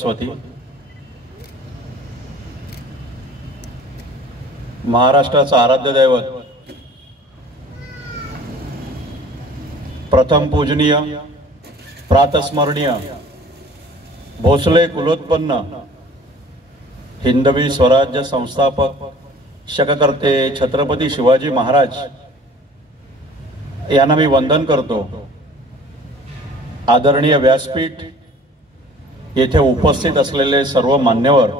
सरस्वती, महाराष्ट्राचं आराध्य दैवत, प्रथम पूजनीय प्रातस्मरणीय भोसले कुलोत्पन्न हिंदवी स्वराज्य संस्थापक शककर्ते छत्रपती शिवाजी महाराज यांना मी वंदन करतो। आदरणीय व्यासपीठ, येथे उपस्थित असलेले सर्व मान्यवर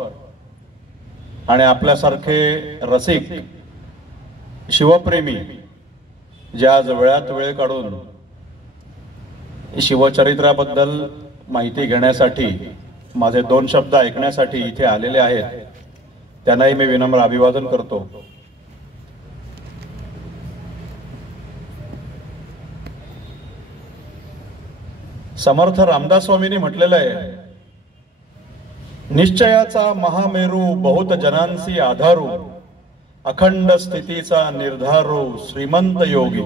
आणि आपल्यासारखे रसिक शिवप्रेमी जे आज वेळात वेळ काढून शिवचरित्राबद्दल माहिती घेण्यासाठी, माझे 2 शब्द ऐकण्यासाठी इथे आलेले आहेत, त्यांनाही मी विनम्र अभिवादन करतो। समर्थ रामदास स्वामींनी म्हटलेलं आहे, निश्चयाचा महामेरू बहुत जनांसी आधारू, अखंड स्थितीचा निर्धारू श्रीमंत योगी।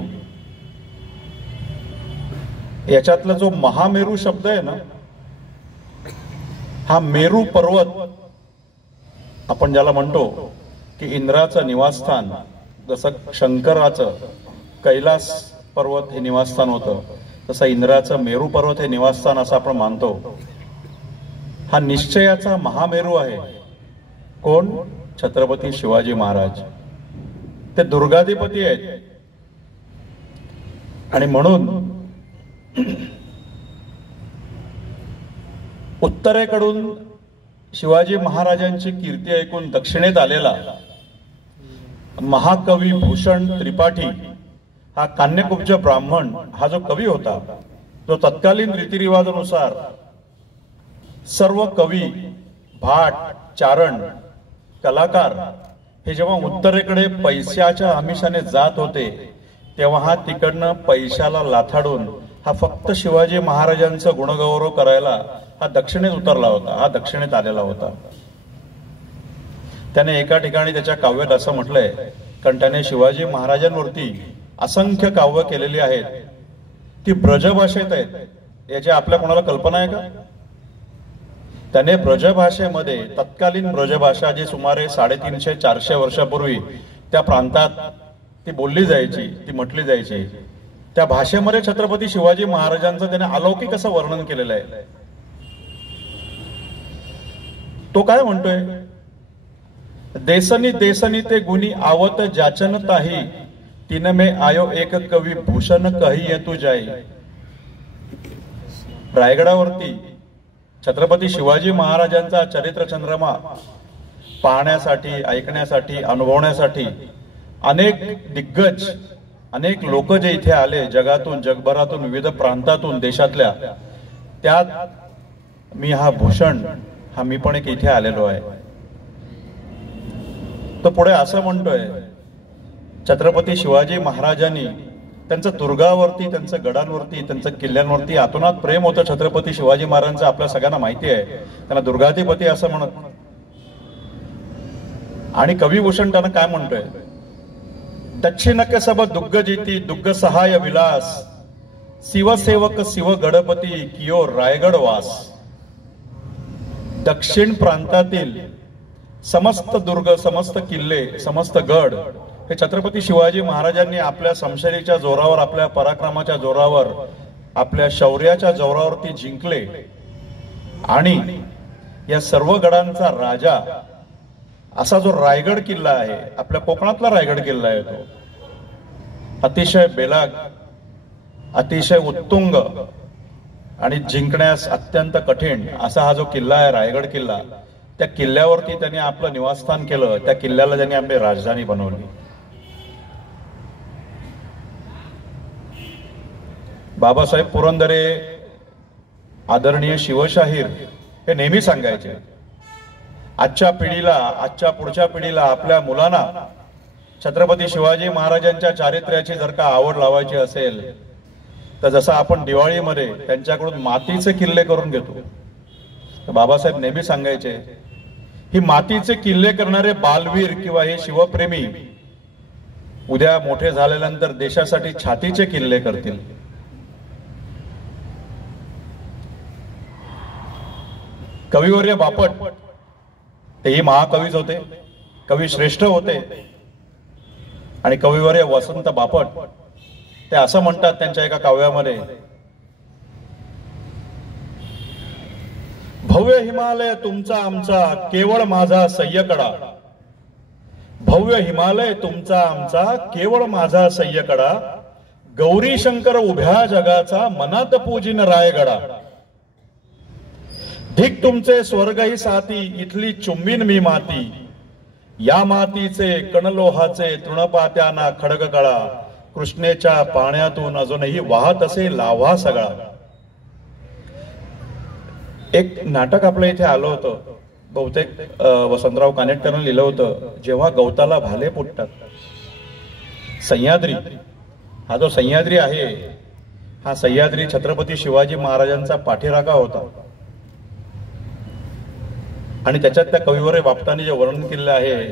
याच्यातला जो महामेरू शब्द आहे ना, हा मेरू पर्वत आपण ज्याला म्हणतो की इंद्राचं निवासस्थान, जसं शंकराचं कैलास पर्वत हे निवासस्थान होतं, तसं इंद्राचं मेरू पर्वत हे निवासस्थान असं आपण मानतो। हा निश्चयाचा महामेरू आहे। कोण? छत्रपती शिवाजी महाराज। ते दुर्गाधिपती आहेत आणि म्हणून उत्तरेकडून शिवाजी महाराजांची कीर्ती ऐकून दक्षिणेत आलेला महाकवी भूषण त्रिपाठी हा कान्यकुब्ज ब्राह्मण हा जो कवी होता, जो तत्कालीन रीतिरिवाजानुसार सर्व कवी, भाट, चारण, कलाकार हे जेव्हा उत्तरेकडे पैशाच्या आमिषाने जात होते, तेव्हा हा तिकडनं पैशाला लाथाडून हा फक्त शिवाजी महाराजांचं गुणगौरव करायला हा दक्षिणेत उतरला होता, हा दक्षिणेत आलेला होता। त्याने एका ठिकाणी त्याच्या काव्यात असं म्हटलंय, कारण त्याने शिवाजी महाराजांवरती असंख्य काव्य केलेली आहेत, ती ब्रजभाषेत आहेत। याची आपल्या कोणाला कल्पना आहे का? त्याने ब्रजभाषेमध्ये, तत्कालीन ब्रजभाषा जी सुमारे 350-400 वर्षापूर्वी त्या प्रांतात ती बोलली जायची, ती म्हटली जायची, त्या भाषेमध्ये छत्रपती शिवाजी महाराजांचं त्याने अलौकिक असं वर्णन केलेलं आहे। तो काय म्हणतोय? देसनी देसनी ते गुणी आवत जाचन ताही, तीन में आयो एक कवी भूषण कही येतू जाई। रायगडावरती छत्रपती शिवाजी महाराजांचा चरित्रचंद्रमा पाहण्यासाठी, ऐकण्यासाठी, अनुभवण्यासाठी अनेक दिग्गज, अनेक लोक जे इथे आले, जगातून, जगभरातून, विविध प्रांतातून, देशातल्या, त्यात मी हा भूषण, हा मी पण एक इथे आलेलो आहे। तो पुढे असं म्हणतोय, छत्रपती शिवाजी महाराजांनी त्यांचं दुर्गावरती, त्यांचं गडांवरती, त्यांचं किल्ल्यांवरती आतोनात प्रेम होतं छत्रपती शिवाजी महाराजांचं, आपल्या सगळ्यांना माहिती आहे। त्यांना दुर्गाधिपती असं म्हणत। आणि कविभूषण त्यांना काय म्हणतोय? दक्षिणक सब दुग्ग जीती दुग्ग सहाय विलास, शिवसेवक शिव गणपती कियो रायगड वास। दक्षिण प्रांतातील समस्त दुर्ग, समस्त किल्ले, समस्त गड हे छत्रपती शिवाजी महाराजांनी आपल्या समशेरीच्या जोरावर, आपल्या पराक्रमाच्या जोरावर, आपल्या शौर्याच्या जोरावरती जिंकले। आणि या सर्व गडांचा राजा असा जो रायगड किल्ला आहे, आपल्या कोकणातला रायगड किल्ला आहे, तो अतिशय बेलाग, अतिशय उत्तुंग आणि जिंकण्यास अत्यंत कठीण असा हा जो किल्ला आहे, रायगड किल्ला, त्या किल्ल्यावरती त्यांनी आपलं निवासस्थान केलं। त्या किल्ल्याला त्यांनी आपली राजधानी बनवली। बाबासाहेब पुरंदरे, आदरणीय शिवशाहीर, हे नेहमी सांगायचे, आजच्या पिढीला, आजच्या पुढच्या पिढीला, आपल्या मुलांना छत्रपती शिवाजी महाराजांच्या चारित्र्याची जर का आवड लावायची असेल, तर जसं आपण दिवाळीमध्ये त्यांच्याकडून मातीचे किल्ले करून घेतो, तर बाबासाहेब नेहमी सांगायचे, ही मातीचे किल्ले करणारे बालवीर किंवा हे शिवप्रेमी उद्या मोठे झाल्यानंतर देशासाठी छातीचे किल्ले करतील। कविवर्य बापट तेही महाकवीच होते, कवी श्रेष्ठ होते. आणि कविवर्य वसंत बापट ते असं म्हणतात त्यांच्या एका काव्यामध्ये, भव्य हिमालय तुमचा आमचा केवळ माझा सह्यकडा, भव्य हिमालय तुमचा आमचा केवळ माझा सह्यकडा, गौरी शंकर उभ्या जगाचा मनात पूजिन रायगडा, धिक तुमचे स्वर्गही साथी इथली चुंबीन मी माती, या मातीचे कणलोहाचे तृणपात्याना खडग कळा, कृष्णेच्या पाण्यातून अजूनही वाहत असे लाव्हा सगळा. एक नाटक आपल्या इथे आलं होतं, बहुतेक वसंतराव कानेटकरांनी लिहिलं होतं, जेव्हा गवताला भाले फुटतात. सह्याद्री, हा जो सह्याद्री आहे, हा सह्याद्री छत्रपती शिवाजी महाराजांचा पाठीराखा होता. आणि त्याच्यात त्या कविवर्य बापटाने जे वर्णन केलेलं आहे,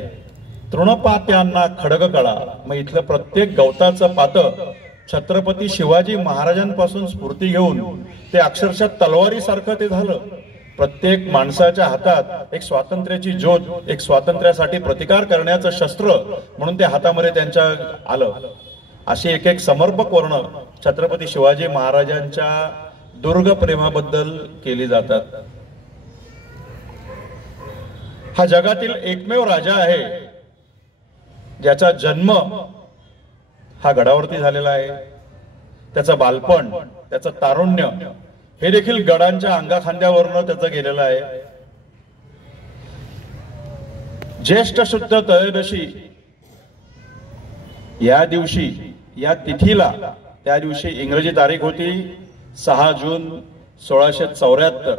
तृणपात्यांना खडग कळा, मग इथलं प्रत्येक गवताचं पातं छत्रपती शिवाजी महाराजांपासून स्फूर्ती घेऊन ते अक्षरशः तलवारीसारखं ते झालं. प्रत्येक माणसाच्या हातात एक स्वातंत्र्याची ज्योत, एक स्वातंत्र्यासाठी प्रतिकार करण्याचं शस्त्र म्हणून ते हातामध्ये त्यांच्या आलं. अशी एक एक समर्पक वर्ण छत्रपती शिवाजी महाराजांच्या दुर्ग प्रेमाबद्दल केली जातात. हा जगातील एकमेव राजा आहे ज्याचा जन्म हा गडावरती झालेला आहे. त्याचं बालपण, त्याचं तारुण्य हे देखील गडांच्या अंगाखांद्यावरनं त्याचं गेलेलं आहे. ज्येष्ठ शुद्ध त्रयोदशी या दिवशी, या तिथीला, त्या दिवशी इंग्रजी तारीख होती 6 जून 1674.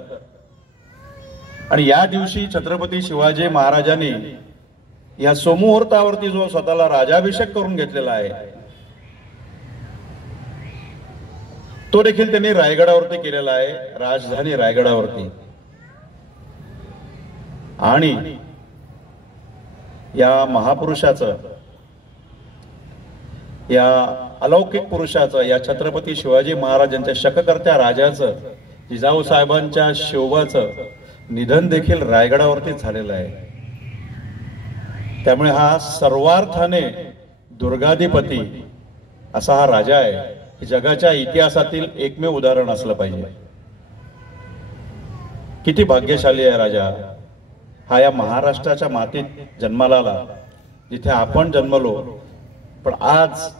आणि या दिवशी छत्रपती शिवाजी महाराजांनी या सुमुहूर्तावरती जो स्वतःला राजाभिषेक करून घेतलेला आहे, तो देखील त्यांनी रायगडावरती केलेला आहे, राजधानी रायगडावरती. आणि या महापुरुषाचं, या अलौकिक पुरुषाचं, या छत्रपती शिवाजी महाराजांच्या शककर्त्या राजाचं, जिजाऊ साहेबांच्या शिवबाचं निधन देखील रायगडावरतीच झालेलं आहे. त्यामुळे हा सर्वार्थाने दुर्गाधिपती असा हा राजा आहे, हे जगाच्या इतिहासातील एकमेव उदाहरण असलं पाहिजे. किती भाग्यशाली आहे राजा हा, या महाराष्ट्राच्या मातीत जन्माला आला, जिथे आपण जन्मलो. पण आज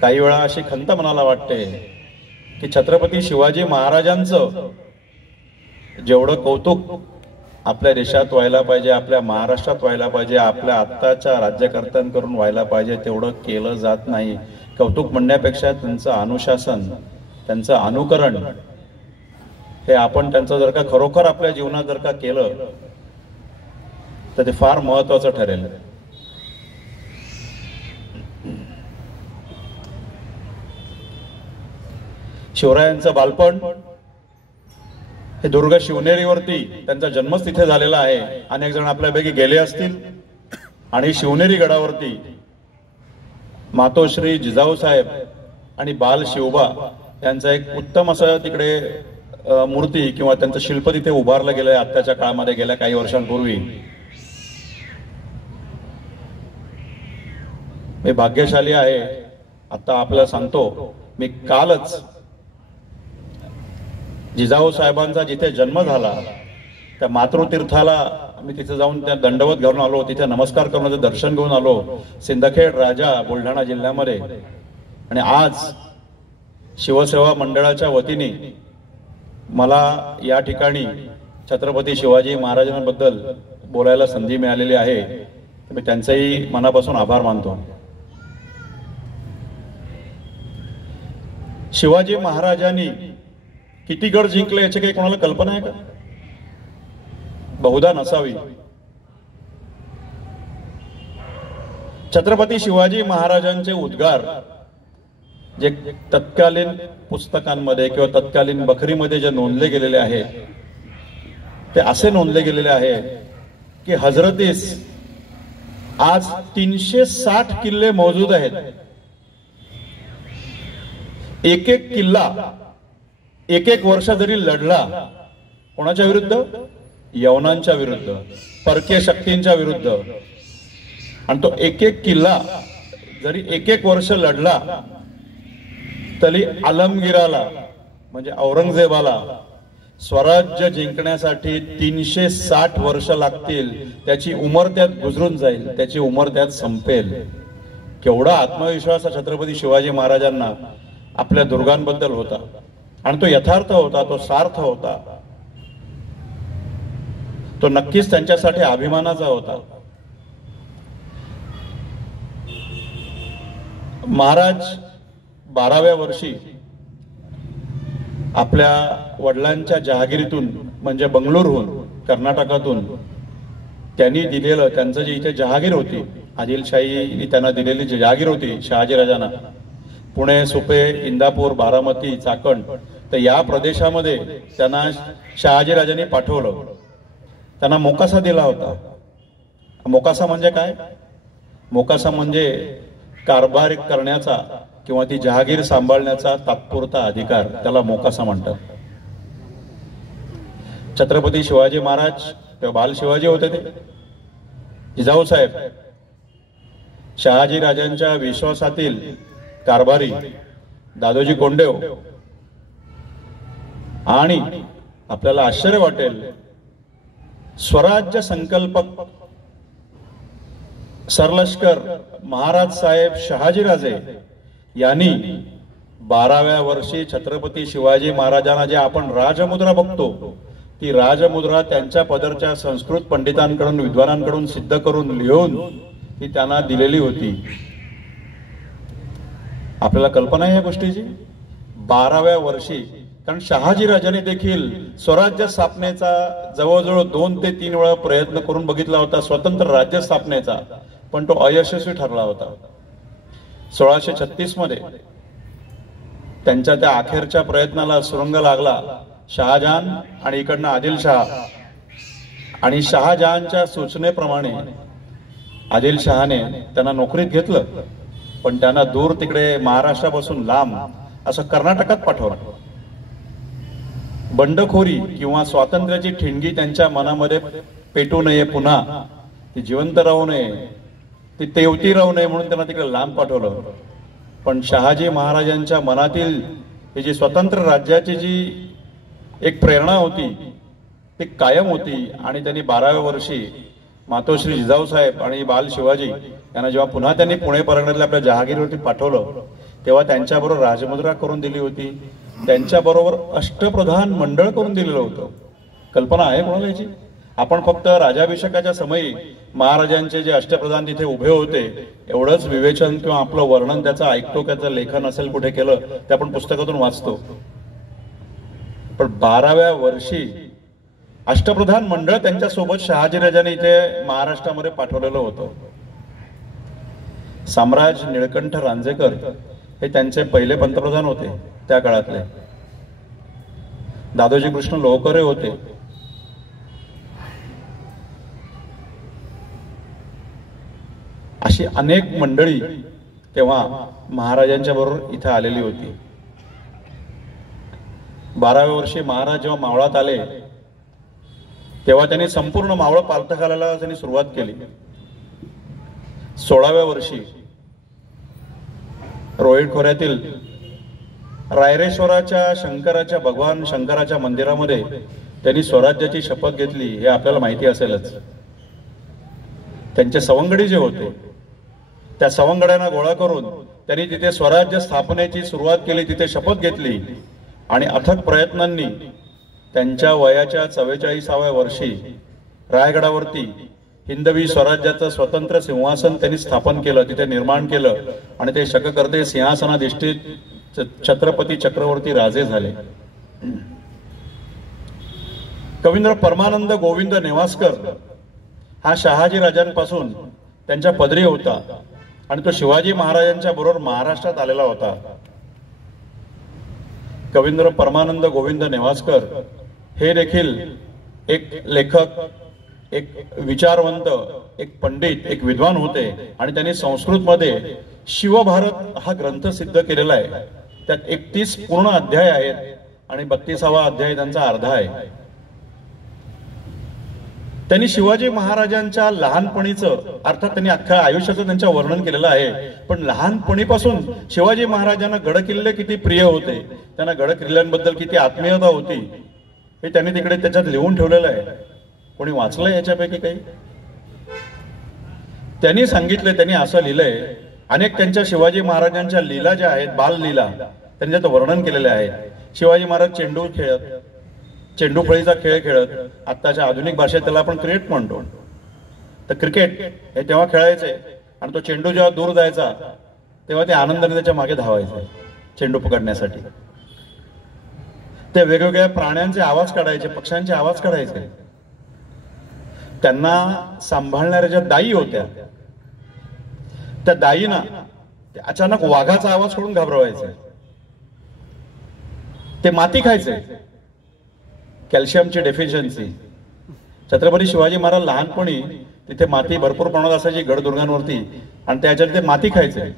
काही वेळा अशी खंत मनाला वाटते की छत्रपती शिवाजी महाराजांचं जेवढं कौतुक आपल्या देशात व्हायला पाहिजे, आपल्या महाराष्ट्रात व्हायला पाहिजे, आपल्या आत्ताच्या राज्यकर्त्यांकडून व्हायला पाहिजे, तेवढं केलं जात नाही. कौतुक म्हणण्यापेक्षा त्यांचं अनुशासन, त्यांचं अनुकरण हे आपण त्यांचं जर का खरोखर आपल्या जीवनात जर का केलं तर ते फार महत्वाचं ठरेल. शिवरायांचं बालपण हे दुर्ग शिवनेरीवरती, त्यांचा जन्मच तिथे झालेला आहे. अनेक जण आपल्यापैकी गेले असतील. आणि शिवनेरी गडावरती मातोश्री जिजाऊसाहेब आणि बाल शिवबा यांचा एक उत्तम असं तिकडे मूर्ती किंवा त्यांचं शिल्प तिथे उभारलं गेलं आहे आत्ताच्या काळामध्ये, गेल्या काही वर्षांपूर्वी. मी भाग्यशाली आहे. आता आपल्याला सांगतो, मी कालच जिजाऊ साहेबांचा जिथे जन्म झाला त्या मातृतीर्थाला मी तिथे जाऊन त्या दंडवत घेऊन आलो, तिथे नमस्कार करून दर्शन घेऊन आलो. सिंदखेड राजा बुलढाणा जिल्ह्यामध्ये. आणि आज शिवसेवा मंडळाच्या वतीने मला या ठिकाणी छत्रपती शिवाजी महाराजांबद्दल बोलायला संधी मिळालेली आहे. मी त्यांचेही मनापासून आभार मानतो. शिवाजी महाराजांनी किती गड जिंकले याची काही कोणाला कल्पना आहे का? बहुधा नसावी. छत्रपती शिवाजी महाराजांचे उद्गार जे तत्कालीन पुस्तकांमध्ये किंवा तत्कालीन बखरीमध्ये जे नोंदले गेलेले आहे ते असे नोंदले गेलेले आहे की हजरतीस आज 360 किल्ले मौजूद आहेत. एक एक किल्ला एक एक वर्ष जरी लढला कोणाच्या विरुद्ध? यवनांच्या विरुद्ध, परकीय शक्तींच्या विरुद्ध. आणि तो एक एक किल्ला जरी एक एक वर्ष लढला तरी आलमगीराला म्हणजे औरंगजेबाला स्वराज्य जिंकण्यासाठी 360 वर्ष लागतील. त्याची उमर त्यात गुजरून जाईल, त्याची उमर त्यात संपेल. केवढा आत्मविश्वास छत्रपती शिवाजी महाराजांना आपल्या दुर्गांबद्दल होता. आणि तो यथार्थ होता, तो सार्थ होता, तो नक्कीच त्यांच्यासाठी अभिमानाचा होता. महाराज 12व्या वर्षी आपल्या वडिलांच्या जहागिरीतून म्हणजे बंगळुरूहून, कर्नाटकातून त्यांनी दिलेलं त्यांचं जे इथे जहागीर होती, आदिलशाहीने त्यांना दिलेली जी जहागीर होती शहाजीराजांना, पुणे, सुपे, इंदापूर, बारामती, चाकण, तर या प्रदेशामध्ये त्यांना शहाजीराजांनी पाठवलं. त्यांना मोकासा दिला होता. मोकासा म्हणजे काय? मोकासा म्हणजे कारभार करण्याचा किंवा ती जहागीर सांभाळण्याचा तात्पुरता अधिकार, त्याला मोकासा म्हणतात. छत्रपती शिवाजी महाराज तेव्हा बाल शिवाजी होते, ते जिजाऊसाहेब शहाजी राजांच्या विश्वासातील कारभारी दादोजी कोंडदेव. आणि आपल्याला आश्चर्य वाटेल, स्वराज्य संकल्पक सरलष्कर महाराज साहेब शहाजीराजे यांनी 12व्या वर्षी छत्रपती शिवाजी महाराजांना जे आपण राजमुद्रा बघतो, ती राजमुद्रा त्यांच्या पदरच्या संस्कृत पंडितांकडून, विद्वानांकडून सिद्ध करून लिहून ती त्यांना दिलेली होती. आपल्याला कल्पना आहे या गोष्टीची? 12व्या वर्षी. कारण शहाजीराजांनी देखील स्वराज्य स्थापनेचा जवळजवळ 2 ते 3 वेळा प्रयत्न करून बघितला होता, स्वतंत्र राज्य स्थापनेचा, पण तो अयशस्वी ठरला होता. 1636 मध्ये त्यांच्या त्या अखेरच्या प्रयत्नाला सुरुंग लागला. शहाजहान आणि इकडनं आदिलशहा, आणि शहाजहानच्या सूचनेप्रमाणे आदिलशहाने त्यांना नोकरीत घेतलं, पण त्यांना दूर तिकडे महाराष्ट्रापासून लांब असं कर्नाटकात पाठवलं. बंडखोरी किंवा स्वातंत्र्याची ठिणगी त्यांच्या मनामध्ये पेटू नये, पुन्हा ती जिवंत राहू नये, ती तेवती राहू नये म्हणून त्यांना तिकडे लांब पाठवलं. पण शहाजी महाराजांच्या मनातील ही जी स्वतंत्र राज्याची जी एक प्रेरणा होती ती कायम होती. आणि त्यांनी 12व्या वर्षी मातोश्री जिजाऊसाहेब आणि बाल शिवाजी यांना जेव्हा पुन्हा त्यांनी पुणे परगण्यातल्या आपल्या जहागीरवरती पाठवलं, तेव्हा त्यांच्याबरोबर राजमुद्रा करून दिली होती, त्यांच्याबरोबर अष्टप्रधान मंडळ करून दिलेलं होतं. कल्पना आहे कोणाला याची? आपण फक्त राजाभिषेकाच्या समयी महाराजांचे जे अष्टप्रधान तिथे उभे होते एवढंच विवेचन किंवा आपलं वर्णन त्याचं ऐकतो, त्याचं लेखन असेल कुठे केलं ते आपण पुस्तकातून वाचतो. पण 12व्या वर्षी अष्टप्रधान मंडळ त्यांच्यासोबत शहाजीराजांनी इथे महाराष्ट्रामध्ये पाठवलेलं होतं. सम्राज निळकंठ रांजेकर हे त्यांचे पहिले पंतप्रधान होते त्या काळातले. दादोजी कृष्ण लोहकरे होते. अशी अनेक मंडळी तेव्हा महाराजांच्या बरोबर इथे आलेली होती. 12व्या वर्षी महाराज जेव्हा मावळात आले तेव्हा त्यांनी संपूर्ण मावळ पालथ घालायला त्यांनी सुरुवात केली. 16व्या वर्षी रोहिड खोऱ्यातील रायरेश्वराच्या शंकराच्या भगवान शंकराच्या मंदिरामध्ये त्यांनी स्वराज्याची शपथ घेतली. हे आपल्याला माहिती असेलच. त्यांचे सवंगडी जे होते त्या सवंगड्यांना गोळा करून त्यांनी तिथे स्वराज्य स्थापनेची सुरुवात केली, तिथे शपथ घेतली. आणि अथक प्रयत्नांनी त्यांच्या वयाच्या 44व्या वर्षी रायगडावरती हिंदवी स्वराज्याचं स्वतंत्र सिंहासन त्यांनी स्थापन केलं, तिथे निर्माण केलं. आणि ते शककर्ते सिंहासनाधिष्ठित छत्रपती चक्रवर्ती राजे झाले. कवींद्र परमानंद गोविंद नेवासकर हा शहाजी राजांपासून त्यांच्या पदरी होता आणि तो शिवाजी महाराजांच्या बरोबर महाराष्ट्रात आलेला होता. कवींद्र परमानंद गोविंद नेवासकर हे देखील एक लेखक, एक विचारवंत, एक पंडित, एक विद्वान होते. आणि त्यांनी संस्कृतमध्ये शिवभारत हा ग्रंथ सिद्ध केलेला आहे. त्यात 31 पूर्ण अध्याय आहेत आणि 32वा अध्याय त्यांचा अर्धा आहे. त्यांनी शिवाजी महाराजांच्या लहानपणीचं, अर्थात त्यांनी अख्ख्या आयुष्याचं त्यांच्या वर्णन केलेलं आहे, पण लहानपणीपासून शिवाजी महाराजांना गडकिल्ले किती प्रिय होते, त्यांना गडकिल्ल्यांबद्दल किती आत्मीयता होती, हे त्यांनी तिकडे त्याच्यात लिहून ठेवलेलं आहे. कोणी वाचलंय याच्यापैकी काही? त्यांनी सांगितलंय, त्यांनी असं लिहिलंय, अनेक त्यांच्या शिवाजी महाराजांच्या लीला ज्या आहेत, बाललीला, त्यांच्यात वर्णन केलेले आहे. शिवाजी महाराज चेंडू खेळत, चेंडू फळीचा खेळ खेळत, आत्ताच्या आधुनिक भाषेत त्याला आपण क्रिकेट म्हणतो, तर क्रिकेट हे तेव्हा खेळायचे आणि तो चेंडू जेव्हा दूर जायचा तेव्हा ते आनंदाने त्याच्या मागे धावायचे चेंडू पकडण्यासाठी. ते वेगवेगळ्या प्राण्यांचे आवाज काढायचे, पक्ष्यांचे आवाज काढायचे. त्यांना सांभाळणाऱ्या ज्या दाई होत्या, त्या दाईना अचानक वाघाचा आवाज करून घाबरवायचे. ते माती खायचे, कॅल्शियमची डेफिशियन्सी. छत्रपती शिवाजी महाराज लहानपणी तिथे माती भरपूर प्रमाणात असायची गडदुर्गांवरती, आणि त्याच्यात ते माती खायचे.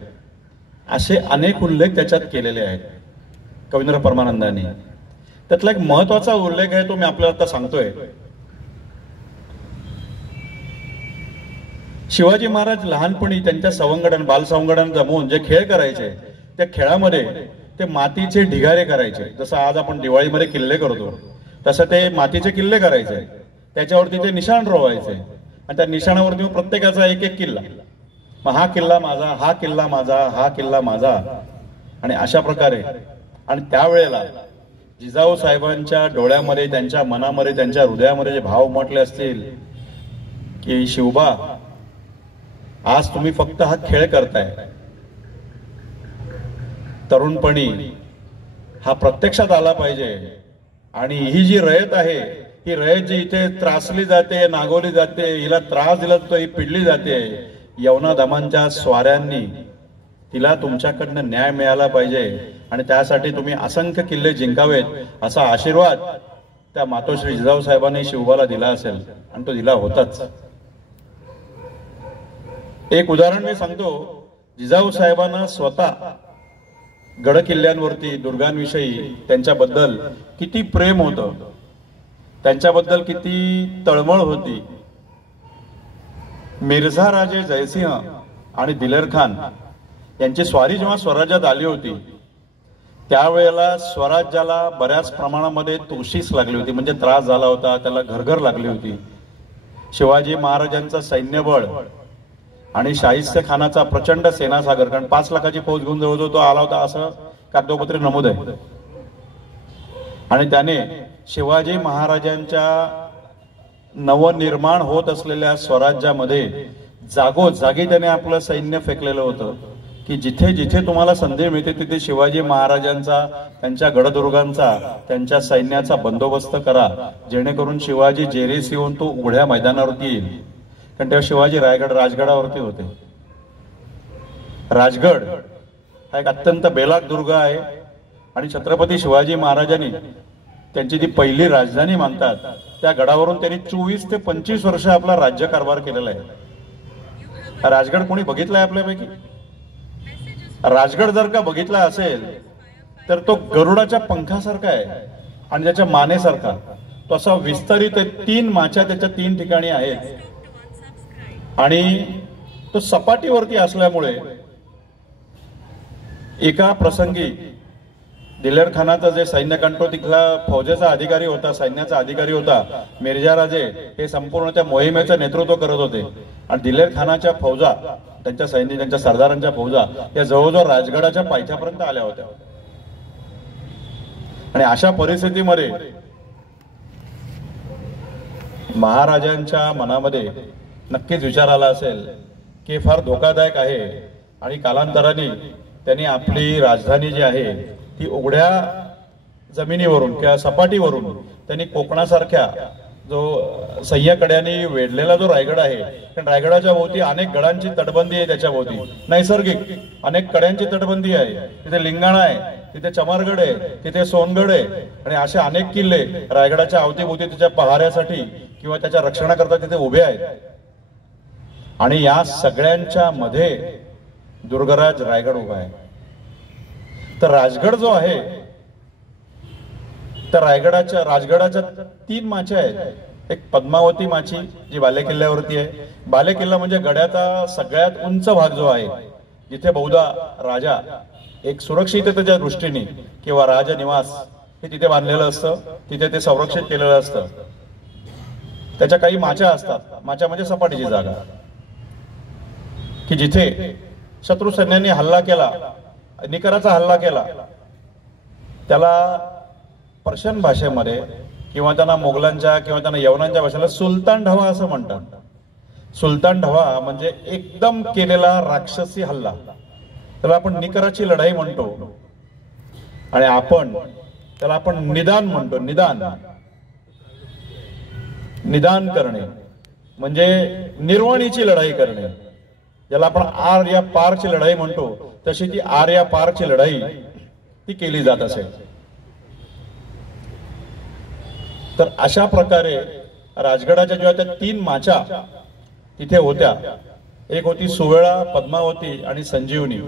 असे अनेक उल्लेख त्याच्यात केलेले आहेत कवींद्र परमानंदांनी. त्यातला एक महत्वाचा उल्लेख आहे, तो मी आपल्याला आता सांगतोय. शिवाजी महाराज लहानपणी त्यांच्या सवंगडान, बालसवंगडान जमवून जे खेळ करायचे, त्या खेळामध्ये ते मातीचे ढिगारे करायचे. जसं आज आपण दिवाळीमध्ये किल्ले करतो, तसं ते मातीचे किल्ले करायचे. त्याच्यावरती ते निशाण रोवायचे आणि त्या निशाणावरती प्रत्येकाचा एक एक किल्ला, मग हा किल्ला माझा, हा किल्ला माझा, हा किल्ला माझा, आणि अशा प्रकारे. आणि त्यावेळेला जिजाऊ साहेबांच्या डोळ्यामध्ये, त्यांच्या मनामध्ये, त्यांच्या हृदयामध्ये जे भाव उमटले असतील की शिवबा, आज तुम्ही फक्त हा खेळ करताय, तरुणपणी हा प्रत्यक्षात आला पाहिजे. आणि ही जी रयत आहे, ही रयत जी इथे त्रासली जाते, नागवली जाते, हिला त्रास दिला जातो, ही पिडली जाते, यवनाधामांच्या स्वाऱ्यांनी, तिला तुमच्याकडनं न्याय मिळाला पाहिजे. आणि त्यासाठी तुम्ही असंख्य किल्ले जिंकावेत, असा आशीर्वाद त्या मातोश्री जिजाऊ साहेबांनी शिवबाला दिला असेल, आणि तो दिला होताच. एक उदाहरण मी सांगतो. जिजाऊ साहेबांना स्वतः गड किल्ल्यांवरती, दुर्गांविषयी त्यांच्याबद्दल किती प्रेम होतं, त्यांच्याबद्दल किती तळमळ होती. मिर्झा राजे जयसिंह आणि दिलेर खान यांची स्वारी जेव्हा स्वराज्यात आली होती, त्यावेळेला स्वराज्याला बऱ्याच प्रमाणामध्ये तोशीस लागली होती, म्हणजे त्रास झाला होता, त्याला घरघर लागली होती. शिवाजी महाराजांचं सैन्यबळ आणि शाहिस्ते खानाचा प्रचंड सेनासागर, कारण 5 लाखाची फौज घेऊन जवळजवळ तो आला होता असं कागदोपत्री नमूद आहे. आणि त्याने शिवाजी महाराजांच्या नवनिर्माण होत असलेल्या स्वराज्यामध्ये जागोजागी त्याने आपलं सैन्य फेकलेलं होतं, की जिथे जिथे तुम्हाला संधी मिळते तिथे शिवाजी महाराजांचा, त्यांच्या गडदुर्गांचा, त्यांच्या सैन्याचा बंदोबस्त करा, जेणेकरून शिवाजी जेरीस येऊन तो उघड्या मैदानावरती येईल. कारण तेव्हा शिवाजी राजगडावरती होते. राजगड हा एक अत्यंत बेलाग दुर्ग आहे, आणि छत्रपती शिवाजी महाराजांनी त्यांची जी पहिली राजधानी मानतात, त्या गडावरून त्यांनी 24 ते 25 वर्ष आपला राज्यकारभार केलेला आहे. राजगड कोणी बघितलाय आपल्यापैकी? राजगड जर का बघितला असेल तर तो गरुडाच्या पंखासारखा आहे, आणि त्याच्या मानेसारखा तो असा विस्तारित 3 माच्या त्याच्या 3 ठिकाणी आहेत. आणि तो सपाटीवरती असल्यामुळे एका प्रसंगी दिलेर खानाचा जे सैन्य कंट्रोल, तिथला फौजेचा अधिकारी होता, सैन्याचा अधिकारी होता, मिर्झा राजे, हे संपूर्ण त्या मोहिमेचं नेतृत्व करत होते. आणि दिलेर खानाच्या फौजा, त्यांच्या सैन्य, त्यांच्या सरदारांच्या फौजा या जवळजवळ राजगडाच्या पायथ्यापर्यंत आल्या होत्या. आणि अशा परिस्थितीमध्ये महाराजांच्या मनामध्ये नक्कीच विचार आला असेल की फार धोकादायक आहे, आणि कालांतराने त्यांनी आपली राजधानी जी आहे ती उघड्या जमिनीवरून किंवा सपाटीवरून त्यांनी कोकणासारख्या जो सह्याकड्यांनी वेढलेला जो रायगड आहे, कारण रायगडाच्या भोवती अनेक गडांची तटबंदी आहे, त्याच्या भोवती नैसर्गिक अनेक कड्यांची तटबंदी आहे. तिथे लिंगाणा आहे, तिथे चमारगड आहे, तिथे सोनगड आहे, आणि असे अनेक किल्ले रायगडाच्या अवतीभोवती त्याच्या पहाऱ्यासाठी किंवा त्याच्या रक्षणाकरता तिथे उभे आहेत. आणि या सगळ्यांच्या मध्ये दुर्गराज रायगड उभा आहे. तर राजगड जो आहे, तर राजगडाच्या 3 माच्या आहेत, एक पद्मावती माची जी बालेकिल्ल्यावरती आहे. बालेकिल्ला म्हणजे गडाचा सगळ्यात उंच भाग जो आहे, जिथे बहुधा राजा एक सुरक्षिततेच्या दृष्टीने किंवा राजनिवास हे तिथे बांधलेलं असतं, तिथे ते संरक्षित केलेलं असतं. त्याच्या काही माच्या असतात. माच्या म्हणजे सपाटीची जागा, की जिथे शत्रू सैन्याने हल्ला केला, निकराचा हल्ला केला, त्याला पर्शियन भाषेमध्ये किंवा त्यांना मोगलांच्या किंवा त्यांना यवनांच्या भाषेला सुलतान ढवा असं म्हणतात. सुलतान ढवा म्हणजे एकदम केलेला राक्षसी हल्ला, त्याला आपण निकराची लढाई म्हणतो. आणि त्याला आपण निदान म्हणतो. निदान करणे म्हणजे निर्वाणीची लढाई करणे, ज्याला आपण आर्या पारची लढाई म्हणतो, तशी ती आर्या पारची लढाई ती केली जात असेल. तर अशा प्रकारे राजगडाच्या जेव्हा त्या 3 माच्या तिथे होत्या, एक होती सुवेळा, पद्मावती आणि संजीवनी.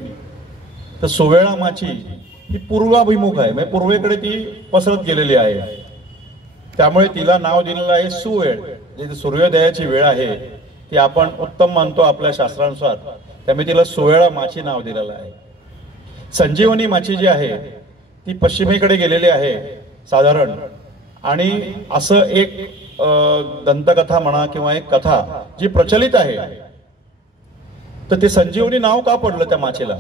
तर सुवेळा माची ही पूर्वाभिमुख आहे, म्हणजे पूर्वेकडे ती पसरत गेलेली आहे. त्यामुळे तिला नाव दिलेलं आहे सुवेळ, जी सूर्योदयाची वेळ आहे ती आपण उत्तम मानतो आपल्या शास्त्रानुसार, त्यामुळे तिला सुवेळा माची नाव दिलेलं आहे. संजीवनी माची जी आहे ती पश्चिमेकडे गेलेली आहे साधारण. आणि असं एक दंतकथा म्हणा किंवा एक कथा जी प्रचलित आहे. तर ते संजीवनी नाव का पडलं त्या माचेला,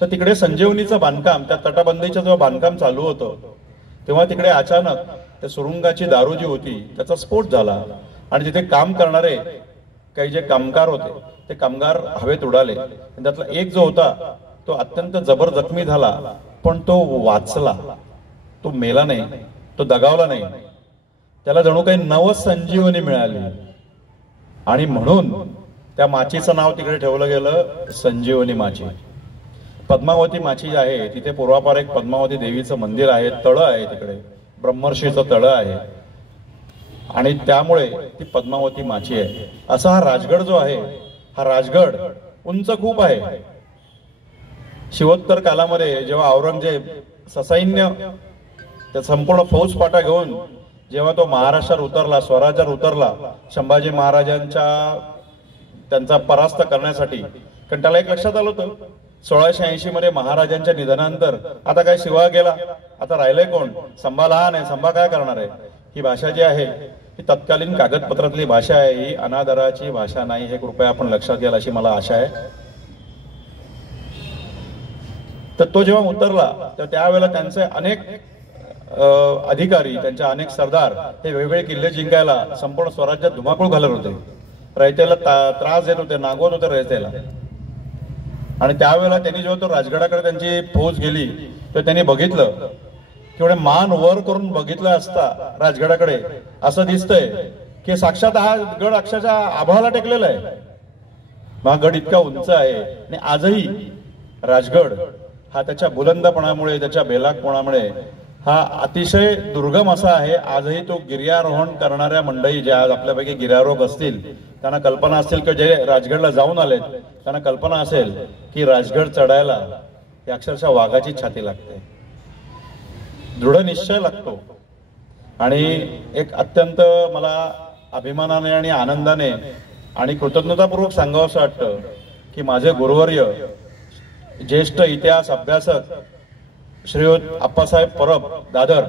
तर तिकडे संजीवनीचं बांधकाम, त्या तटबंदीचं जेव्हा बांधकाम चालू होतं तेव्हा तिकडे अचानक त्या सुरुंगाची दारू जी होती त्याचा स्फोट झाला. आणि तिथे काम करणारे काही जे कामगार होते ते कामगार हवेत उडाले. त्यातला एक जो होता तो अत्यंत जबर जखमी झाला, पण तो वाचला, तो मेला नाही, तो दगावला नाही. त्याला जणू काही नवसंजीवनी मिळाली. आणि म्हणून त्या माचीचं नाव तिकडे ठेवलं गेलं संजीवनी माची. पद्मावती माची जी आहे तिथे पूर्वापार एक पद्मावती देवीचं मंदिर आहे, तळं आहे तिकडे, ब्रह्मर्षीचं तळं आहे, आणि त्यामुळे ती पद्मावती माची आहे. असा हा राजगड जो आहे, हा राजगड उंच खूप आहे. शिवोत्तर कालामध्ये जेव्हा औरंगजेब ससैन्य त्या संपूर्ण फौजफाटा घेऊन जेव्हा तो महाराष्ट्रात उतरला, स्वराज्यात उतरला, संभाजी महाराजांच्या त्यांचा परास्त करण्यासाठी, कारण त्याला एक लक्षात आलं होतं 1680 मध्ये महाराजांच्या निधनानंतर आता काय शिवा गेला, आता राहिलंय कोण, संभा लहान आहे, संभा काय करणार आहे. ही भाषा जी आहे ही तत्कालीन कागदपत्रातली भाषा आहे, ही अनादराची भाषा नाही, हे कृपया आपण लक्षात घ्याल अशी मला आशा आहे. तर तो जेव्हा उतरला तर त्यावेळेला त्यांचे अनेक अधिकारी, त्यांचे अनेक सरदार हे वेगवेगळे किल्ले जिंकायला संपूर्ण स्वराज्यात धुमाकूळ घालत होते, रयतेला त्रास देत होते, नागवत होते रयतेला. आणि त्यावेळेला त्यांनी जेव्हा तो राजगडाकडे त्यांची फौज गेली तर त्यांनी बघितलं तेवढे मान वर करून बघितलं असता राजगडाकडे असं दिसतंय की साक्षात हा गड अक्षरशः आभाळाला टेकलेला आहे. हा गड इतका उंच आहे. आणि आजही राजगड हा त्याच्या बुलंदपणामुळे, त्याच्या बेलाकपणामुळे हा अतिशय दुर्गम असा आहे. आजही तो गिर्यारोहण करणाऱ्या मंडळी, ज्या आपल्यापैकी गिर्यारोहक असतील त्यांना कल्पना असतील, की जे राजगडला जाऊन आलेत त्यांना कल्पना असेल की राजगड चढायला ही अक्षरशः वाघाची छाती लागते, दृढ निश्चय लागतो. आणि एक अत्यंत मला अभिमानाने आणि आनंदाने आणि कृतज्ञतापूर्वक सांगावं असं वाटतं की माझे गुरुवर्य, ज्येष्ठ इतिहास अभ्यासक श्रीयुत आप्पासाहेब परब दादर,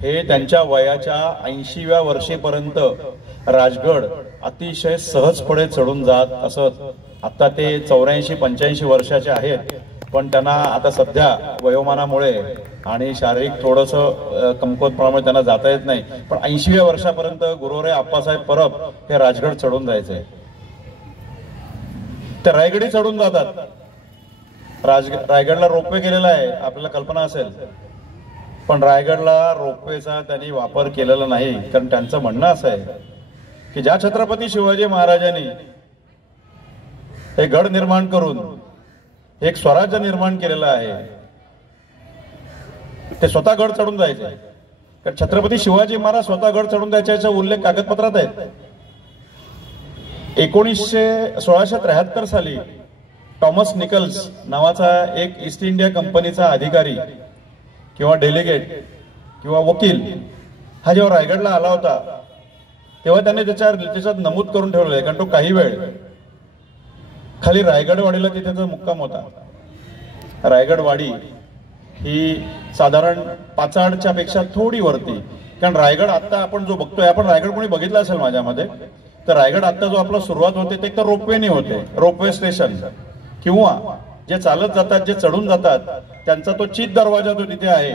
हे त्यांच्या वयाच्या 80व्या वर्षीपर्यंत राजगड अतिशय सहजपणे चढून जात असत. आता ते 84-85 वर्षाचे आहेत, पण त्यांना आता सध्या वयोमानामुळे आणि शारीरिक थोडंसं कमकुवतपणामुळे त्यांना जाता येत नाही. पण 80व्या वर्षापर्यंत गुरुवर्य आप्पासाहेब परब हे राजगड चढून जायचे. ते रायगडी चढून जातात. रायगडला रोपवे केलेला आहे, आपल्याला कल्पना असेल, पण रायगडला रोपवेचा त्यांनी वापर केलेला नाही. कारण त्यांचं म्हणणं असं आहे की ज्या छत्रपती शिवाजी महाराजांनी हे गड निर्माण करून एक स्वराज्य निर्माण केलेलं आहे, ते स्वतः गड चढून जायचे. कारण छत्रपती शिवाजी महाराज स्वतः गड चढून जायचे याचा उल्लेख कागदपत्रात आहे. 1673 साली टॉमस निकल्स नावाचा एक ईस्ट इंडिया कंपनीचा अधिकारी किंवा डेलिगेट किंवा वकील हा जेव्हा रायगडला आला होता तेव्हा त्याने त्याच्यात नमूद करून ठेवलेलं आहे, कारण तो काही वेळ खाली रायगडवाडीला तिथे त्याचा मुक्काम होता. रायगडवाडी ही साधारण पाचाडच्या पेक्षा थोडी वरती, कारण रायगड आता आपण जो बघतोय, आपण रायगड कोणी बघितला असेल माझ्यामध्ये, तर रायगड आता जो आपला सुरुवात होते ते तर रोपवेने होते, रोपवे स्टेशन, किंवा जे चालत जातात, जे चढून जातात, त्यांचा तो चित दरवाजा जो तिथे आहे,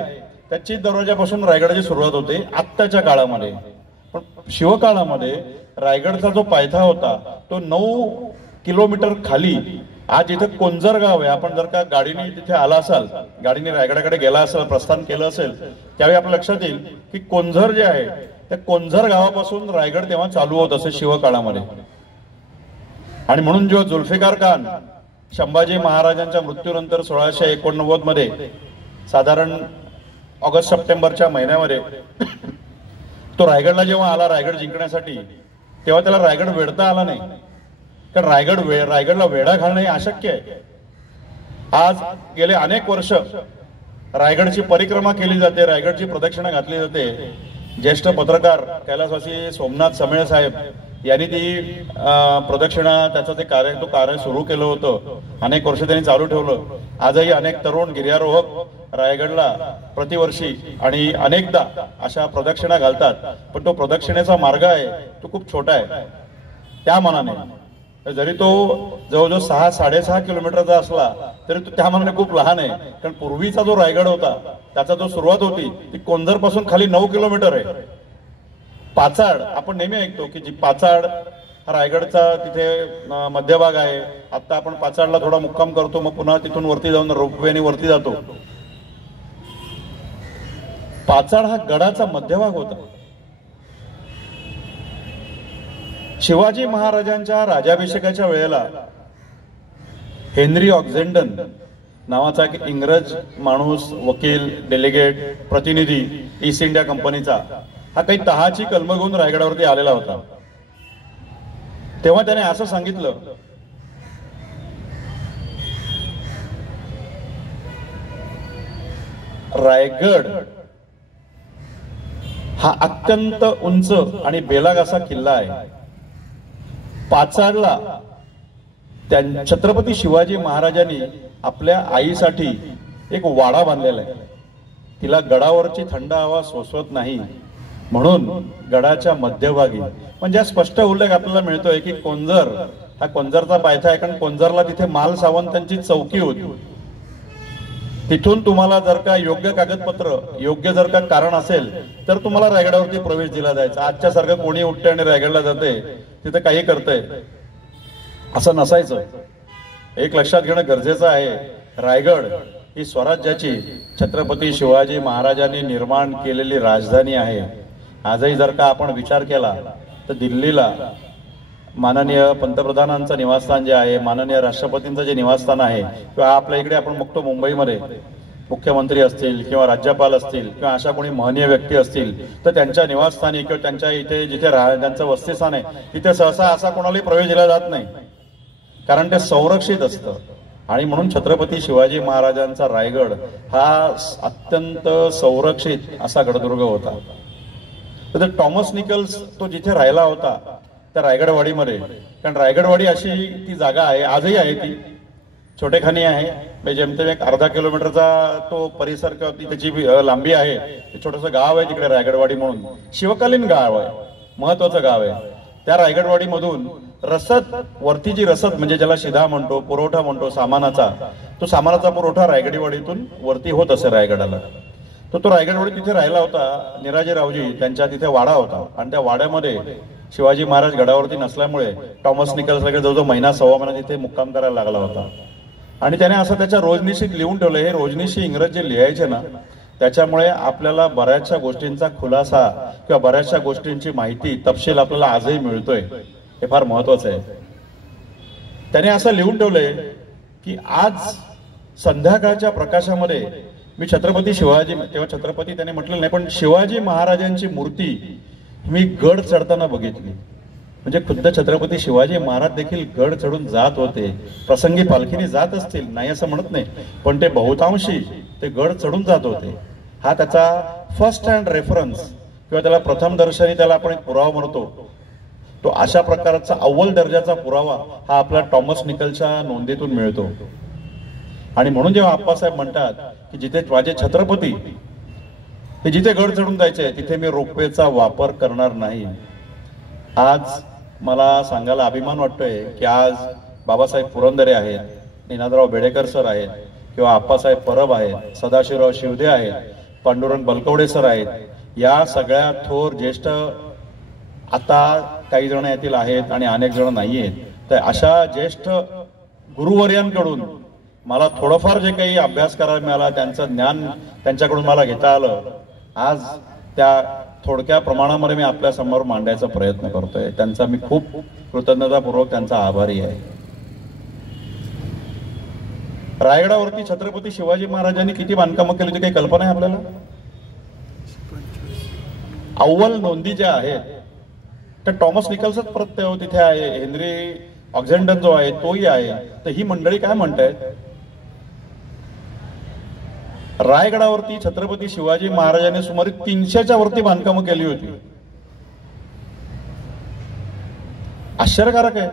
त्या चित दरवाजापासून रायगडाची सुरुवात होते आत्ताच्या काळामध्ये. पण शिवकाळामध्ये रायगडचा जो पायथा होता तो 9 किलोमीटर खाली, आज इथे कोंजर गाव आहे. आपण जर का गाडीने तिथे आला असाल, गाडीने रायगडाकडे गेला असेल, प्रस्थान केलं असेल, त्यावेळी आपल्या लक्षात येईल की कोंझर जे आहे त्या कोंझर गावापासून रायगड तेव्हा चालू होत असे शिवकाळामध्ये. आणि म्हणून जेव्हा जुल्फिकार खान संभाजी महाराजांच्या मृत्यूनंतर 1689 मध्ये साधारण ऑगस्ट सप्टेंबरच्या महिन्यामध्ये तो रायगडला जेव्हा आला रायगड जिंकण्यासाठी, तेव्हा त्याला रायगड वेढता आला नाही, कारण रायगडला वेढा घालणं हे अशक्य आहे. आज गेले अनेक वर्ष रायगडची परिक्रमा केली जाते, रायगडची प्रदक्षिणा घातली जाते. ज्येष्ठ पत्रकार कैलासवासी सोमनाथ समेळ साहेब यांनी ती प्रदक्षिणा, त्याचं ते कार्य सुरू केलं होतं. अनेक वर्ष त्यांनी चालू ठेवलं. आजही अनेक तरुण गिर्यारोहक रायगडला प्रतिवर्षी आणि अनेकदा अशा प्रदक्षिणा घालतात. पण तो प्रदक्षिणेचा मार्ग आहे तो खूप छोटा आहे. त्या मानाने जरी तो जवळजवळ 6-6.5 किलोमीटरचा असला तरी तो त्या मानाने खूप लहान आहे. कारण पूर्वीचा जो रायगड होता त्याचा जो सुरुवात होती ती कोंझर पासून खाली 9 किलोमीटर आहे. पाचाड आपण नेहमी ऐकतो की जी पाचाड हा रायगडचा तिथे मध्यभाग आहे. आता आपण पाचाडला थोडा मुक्काम करतो, मग पुन्हा तिथून वरती जाऊन रोपवेने वरती जातो. पाचाड हा गडाचा मध्यभाग होता. शिवाजी महाराजांच्या राज्याभिषेकाच्या वेळेला हेनरी ऑक्झेंडन नावाचा एक इंग्रज माणूस, वकील, डेलिगेट, प्रतिनिधी ईस्ट इंडिया कंपनीचा, हा काही तहाची कलम घेऊन रायगडावरती आलेला होता. तेव्हा त्याने असं सांगितलं, रायगड हा अत्यंत उंच आणि बेलाग असा किल्ला आहे. पाचाडला छत्रपती शिवाजी महाराजांनी आपल्या आईसाठी एक वाडा बांधलेला आहे. तिला गडावरची थंड हवा सोसवत नाही म्हणून गडाच्या मध्यभागी, म्हणजे हा स्पष्ट उल्लेख आपल्याला मिळतोय की कोंझर हा कोंझरचा पायथा आहे. कारण कोंझरला तिथे माल सावंतांची चौकी होती. तिथून तुम्हाला जर का योग्य कागदपत्र, योग्य जर का कारण असेल तर तुम्हाला रायगडावरती प्रवेश दिला जायचा. आजच्या सारखं कोणी उठते आणि रायगडला जाते, तिथे काही करतंय असं नसायचं. एक लक्षात घेणं गरजेचं आहे, रायगड ही स्वराज्याची छत्रपती शिवाजी महाराजांनी निर्माण केलेली राजधानी आहे. आजही जर का आपण विचार केला तर दिल्लीला माननीय पंतप्रधानांचं निवासस्थान जे आहे, माननीय राष्ट्रपतींचं जे निवासस्थान आहे, किंवा आपल्या इकडे आपण बघतो मुंबईमध्ये मुख्यमंत्री असतील किंवा राज्यपाल असतील किंवा अशा कोणी महनीय व्यक्ती असतील तर त्यांच्या निवासस्थानी किंवा त्यांच्या इथे जिथे त्यांचं वसतिस्थान आहे तिथे सहसा असा कोणालाही प्रवेश दिला जात नाही, कारण ते संरक्षित असतं. आणि म्हणून छत्रपती शिवाजी महाराजांचा रायगड हा अत्यंत संरक्षित असा गडदुर्ग होता. तर टॉमस निकल्स तो जिथे राहिला होता त्या रायगडवाडीमध्ये, कारण रायगडवाडी अशी ती जागा आहे, आजही आहे, ती छोटेखानी आहे. जेमतेम एक अर्धा किलोमीटरचा तो परिसर किंवा त्याची लांबी आहे. ते छोटंसं गाव आहे तिकडे रायगडवाडी म्हणून, शिवकालीन गाव आहे, महत्वाचं गाव आहे. त्या रायगडवाडी मधून रसद, वरती जी रसद म्हणजे ज्याला शिधा म्हणतो, पुरवठा म्हणतो सामानाचा, तो सामानाचा पुरवठा रायगडवाडीतून वरती होत असे रायगडाला. तो रायगडवाडी तिथे राहिला होता. निराजीरावजी त्यांच्या तिथे वाडा होता आणि त्या वाड्यामध्ये शिवाजी महाराज गडावरती नसल्यामुळे टॉमस निकल्सला जवळजवळ महिना सव्वा महिना तिथे मुक्काम करायला लागला होता. आणि त्याने असं त्याच्या रोजनिशीत लिहून ठेवलं. हे रोजनिशी इंग्रज जे लिहायचे ना, त्याच्यामुळे आपल्याला बऱ्याचशा गोष्टींचा खुलासा किंवा बऱ्याचशा गोष्टींची माहिती, तपशील आपल्याला आजही मिळतोय. हे फार महत्वाचं आहे. त्याने असं लिहून ठेवलंय की आज संध्याकाळच्या प्रकाशामध्ये मी छत्रपती शिवाजी, तेव्हा छत्रपती त्याने म्हटलेलं नाही, पण शिवाजी महाराजांची मूर्ती मी गड चढताना बघितली. म्हणजे खुद्द छत्रपती शिवाजी महाराज देखील गड चढून जात होते. प्रसंगी पालखीने जात असतील, नाही असं म्हणत नाही, पण ते बहुतांशी ते गड चढून जात होते. हा त्याचा फर्स्ट हँड रेफरन्स किंवा त्याला प्रथम दर्शनी त्याला आपण एक पुरावा म्हणतो, तो अशा प्रकारचा अव्वल दर्जाचा पुरावा हा आपल्या टॉमस निकलच्या नोंदीतून मिळतो. आणि म्हणून जेव्हा आप्पासाहेब म्हणतात की जिथे माझे छत्रपती हे जिथे गड चढून जायचे तिथे मी रोपवेचा वापर करणार नाही, आज मला सांगायला अभिमान वाटतोय की आज बाबासाहेब पुरंदरे आहेत, निनादराव बेडेकर सर आहेत, किंवा आप्पासाहेब परब आहेत, सदाशिवराव शिवदे आहेत, पांडुरंग बलकवडे सर आहेत, या सगळ्या थोर ज्येष्ठ आता काही जण यातील आहेत आणि अनेक जण नाही आहेत. तर अशा ज्येष्ठ गुरुवर्यांकडून मला थोडंफार जे काही अभ्यास करायला मिळाला, त्यांचं ज्ञान त्यांच्याकडून मला घेता आलं, आज त्या थोडक्या प्रमाणामध्ये मी आपल्या समोर मांडायचा प्रयत्न करतोय. त्यांचा मी खूप कृतज्ञतापूर्वक त्यांचा आभारी आहे. रायगडावरती छत्रपती शिवाजी महाराजांनी किती बांधकामं केली होती काही कल्पना आहे आपल्याला? अव्वल नोंदी ज्या आहेत त्या टॉमस निकल्सच प्रत्यय तिथे आहे, हेनरी ऑक्झेंडन जो आहे तोही आहे. तर ही मंडळी काय म्हणतायत? रायगडावरती छत्रपती शिवाजी महाराजांनी सुमारे 300च्या वरती बांधकामं केली होती. आश्चर्यकारक आहे.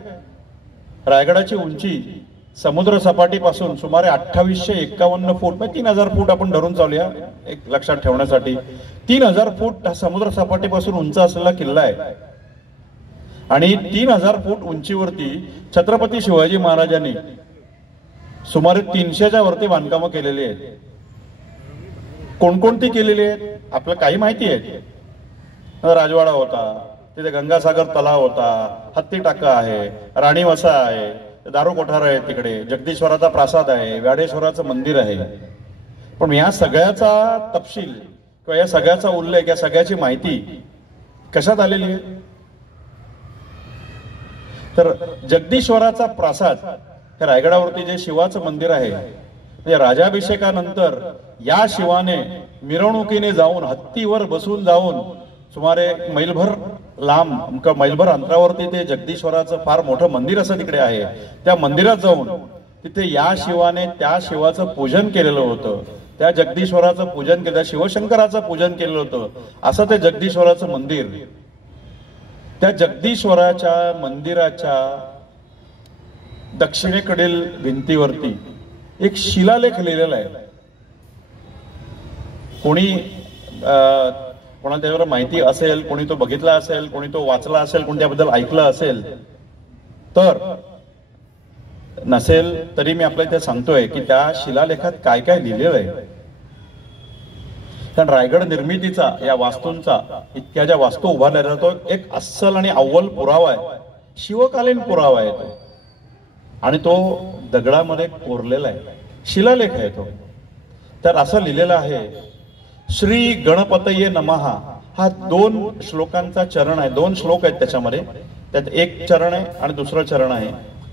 रायगडाची उंची समुद्र सपाटीपासून सुमारे 2851 फूट, म्हणजे 3000 फूट आपण धरून चालूया एक लक्षात ठेवण्यासाठी. 3000 फूट हा समुद्र सपाटीपासून उंच असलेला किल्ला आहे. आणि 3000 फूट उंचीवरती छत्रपती शिवाजी महाराजांनी सुमारे 300च्या वरती बांधकामं केलेली आहेत. कोणकोणती केलेली आहेत आपल्याला काही माहिती आहे. राजवाडा होता, तिथे गंगासागर तलाव होता, हत्ती टाका आहे, राणी वसा आहे, दारू कोठार आहे, तिकडे जगदीश्वराचा प्रासाद आहे, व्याडेश्वराचं मंदिर आहे. पण या सगळ्याचा तपशील किंवा या सगळ्याचा उल्लेख, या सगळ्याची माहिती कशात आलेली आहे? तर जगदीश्वराचा प्रासाद हे रायगडावरती जे शिवाचं मंदिर आहे, म्हणजे राजाभिषेकानंतर या शिवाने मिरवणुकीने जाऊन हत्तीवर बसून जाऊन सुमारे मैलभर लांब मैलभर अंतरावरती ते जगदीश्वराचं फार मोठं मंदिर असं तिकडे आहे. त्या मंदिरात जाऊन तिथे या शिवाने त्या शिवाचं पूजन केलेलं होतं, त्या जगदीश्वराचं पूजन केलं, शिवशंकराचं पूजन केलेलं होतं. असं ते जगदीश्वराचं मंदिर, त्या जगदीश्वराच्या मंदिराच्या दक्षिणेकडील भिंतीवरती एक शिलालेख लिहिलेला आहे. कोणाला त्यावर माहिती असेल, कोणी तो बघितला असेल, कोणी तो वाचला असेल, कोणी त्याबद्दल ऐकलं असेल, तर नसेल तरी मी आपल्याला ते सांगतोय की त्या शिलालेखात काय काय लिहिलेलं आहे. कारण रायगड निर्मितीचा, या वास्तूंचा, इतक्या ज्या वास्तू उभारल्या जातो, एक अस्सल आणि अव्वल पुरावा आहे, शिवकालीन पुरावा आहे तो. आणि तो दगडामध्ये कोरलेला आहे, शिलालेख आहे तो. तर असं लिहिलेलं आहे, श्री गणपतये नमहा. हा 2 श्लोकांचा चरण आहे, 2 श्लोक आहेत त्याच्यामध्ये. त्यात एक चरण आहे आणि दुसरं चरण आहे.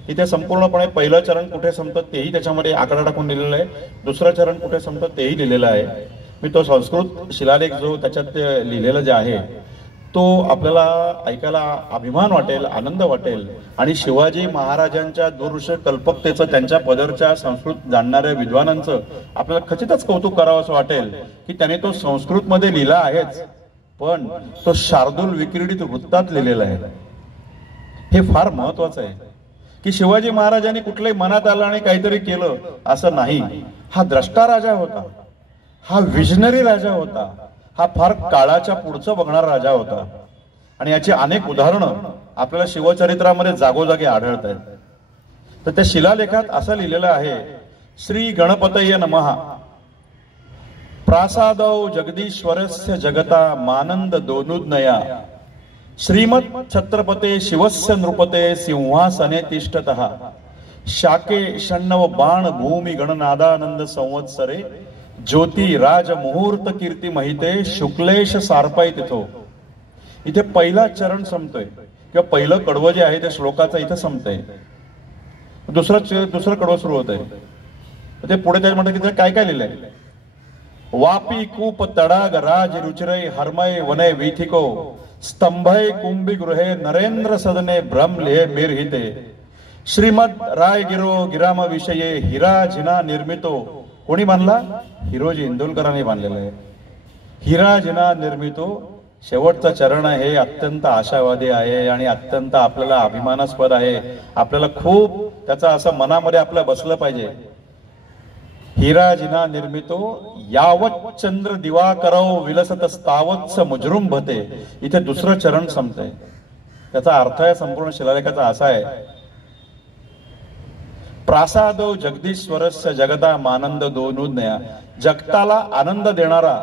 इथे संपूर्णपणे पहिलं चरण कुठे संपतं तेही त्याच्यामध्ये आकडा टाकून लिहिलेलं आहे, दुसरं चरण कुठे संपतं तेही लिहिलेलं आहे. मी तो संस्कृत शिलालेख जो त्याच्यात लिहिलेलं जे आहे तो आपल्याला ऐकायला अभिमान वाटेल, आनंद वाटेल. आणि शिवाजी महाराजांच्या दूरदृश्य कल्पकतेचं, त्यांच्या पदरच्या संस्कृत जाणणाऱ्या विद्वानांचं आपल्याला खचितच कौतुक करावं असं वाटेल की त्याने तो संस्कृतमध्ये लिहिला आहेच, पण तो शार्दूल विक्रीडित वृत्तात लिहिलेला आहे. हे फार महत्वाचं आहे की शिवाजी महाराजांनी कुठलंही मनात आलं आणि काहीतरी केलं असं नाही. हा द्रष्टा राजा होता, हा विजनरी राजा होता, हा फार काळाच्या पुढचं बघणारा राजा होता. आणि याची अनेक उदाहरणं आपल्याला शिवचरित्रामध्ये जागोजागी आढळत आहेत. तर त्या शिलालेखात असं लिहिलेलं आहे, श्री गणपतये नमः. प्रासादौ जगदीश्वरस्य जगता मानंद दोनुज्ञया श्रीमत् छत्रपते शिवस्य नृपते सिंहासने तिष्ठतः शाके षण्णव बाण भूमि गणनादानंद संवत्सरे ज्योती राज मुहूर्त कीर्ती महिते शुक्लेश सारपाई तिथो. इथे पहिला चरण संपतोय किंवा पहिलं कडवं जे आहे त्या श्लोकाचं इथं संपतंय, दुसरं कडवं सुरू होत आहे. ते पुढे त्या म्हणतात की काय काय लिहिलंय, वापी कूप तडाग राज रुचिरय हरमय वनय वीथिको स्तंभय कुंभी गृहे नरेंद्र सदने भ्रम लिहे मिरहिते श्रीमद रायगिरो गिराम विषये हिरा जिना निर्मितो. कोणी बांधला? हिरोजी इंदोलकरांनी बांधलेला आहे. हिरा जिना निर्मितो शेवटचं चरण हे अत्यंत आशावादी आहे आणि अत्यंत आपल्याला अभिमानास्पद आहे. आपल्याला खूप त्याचा असं मनामध्ये आपलं बसलं पाहिजे. हिरा जिना निर्मितो यावत चंद्र दिवाकरव विलसत स्थावत्स मुजृंभते. इथे दुसरं चरण संपतंय. त्याचा अर्थ आहे संपूर्ण शिलालेखाचा असा आहे, प्रासादो जगदीश्वरस्य जगता मानंद दोनुज्ञया. जगताला आनंद देणारा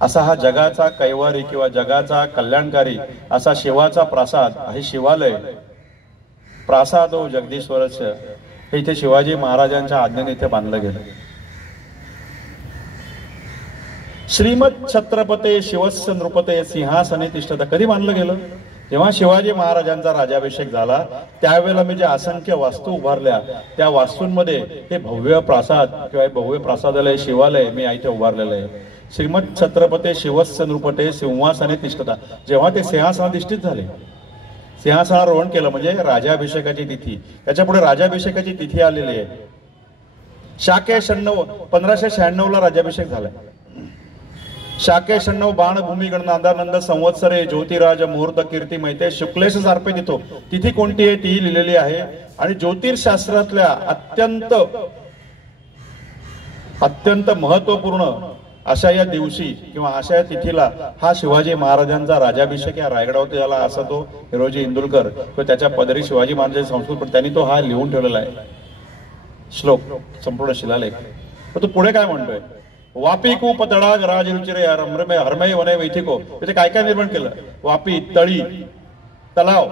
असा हा जगाचा कैवारी किंवा जगाचा कल्याणकारी असा शिवाचा प्रासाद आहे शिवालय. प्रासादो जगदीश्वरस्य हे इथे शिवाजी महाराजांच्या आज्ञेने इथे बांधलं गेलं. श्रीमद छत्रपते शिवस्य नृपते सिंहासने तिष्ठता कधी बांधलं गेलं? जेव्हा शिवाजी महाराजांचा राज्याभिषेक झाला त्यावेळेला मी जे असंख्य वास्तू उभारल्या त्या वास्तूंमध्ये हे भव्य प्रासाद किंवा भव्य प्रासादालय शिवालय मी इथे उभारलेलं आहे. श्रीमद छत्रपते शिवस्य नृपते सिंहासने तिष्ठता. जेव्हा ते सिंहासनाधिष्ठित झाले, सिंहासनारोहण केलं म्हणजे राजाभिषेकाची तिथी. त्याच्या पुढे राजाभिषेकाची तिथी आलेली आहे. शाके 1596 ला राज्याभिषेक झालाय. शाके 96 बाणभूमी गणनादानंद संवत्सरे ज्योतिराज मुहूर्त कीर्ती माहिती शुक्लेश सारपे तिथो. तिथी कोणती आहे ती लिहिलेली आहे. आणि ज्योतिषशास्त्रातल्या अत्यंत महत्वपूर्ण अशा या दिवशी किंवा अशा या तिथीला हा शिवाजी महाराजांचा राज्याभिषेक या रायगडावरती झाला असा तो हिरोजी इंदुलकर किंवा त्याच्या पदरी शिवाजी महाराजांचे संस्कृत पण त्यांनी तो हा लिहून ठेवलेला आहे श्लोक संपूर्ण शिलालेख. तर तो पुढे काय म्हणतोय, वापी कूप तडाग राज रुचिरे हरमय वने वैथिको. त्याचे काय काय निर्माण केलं? वापी तळी तलाव,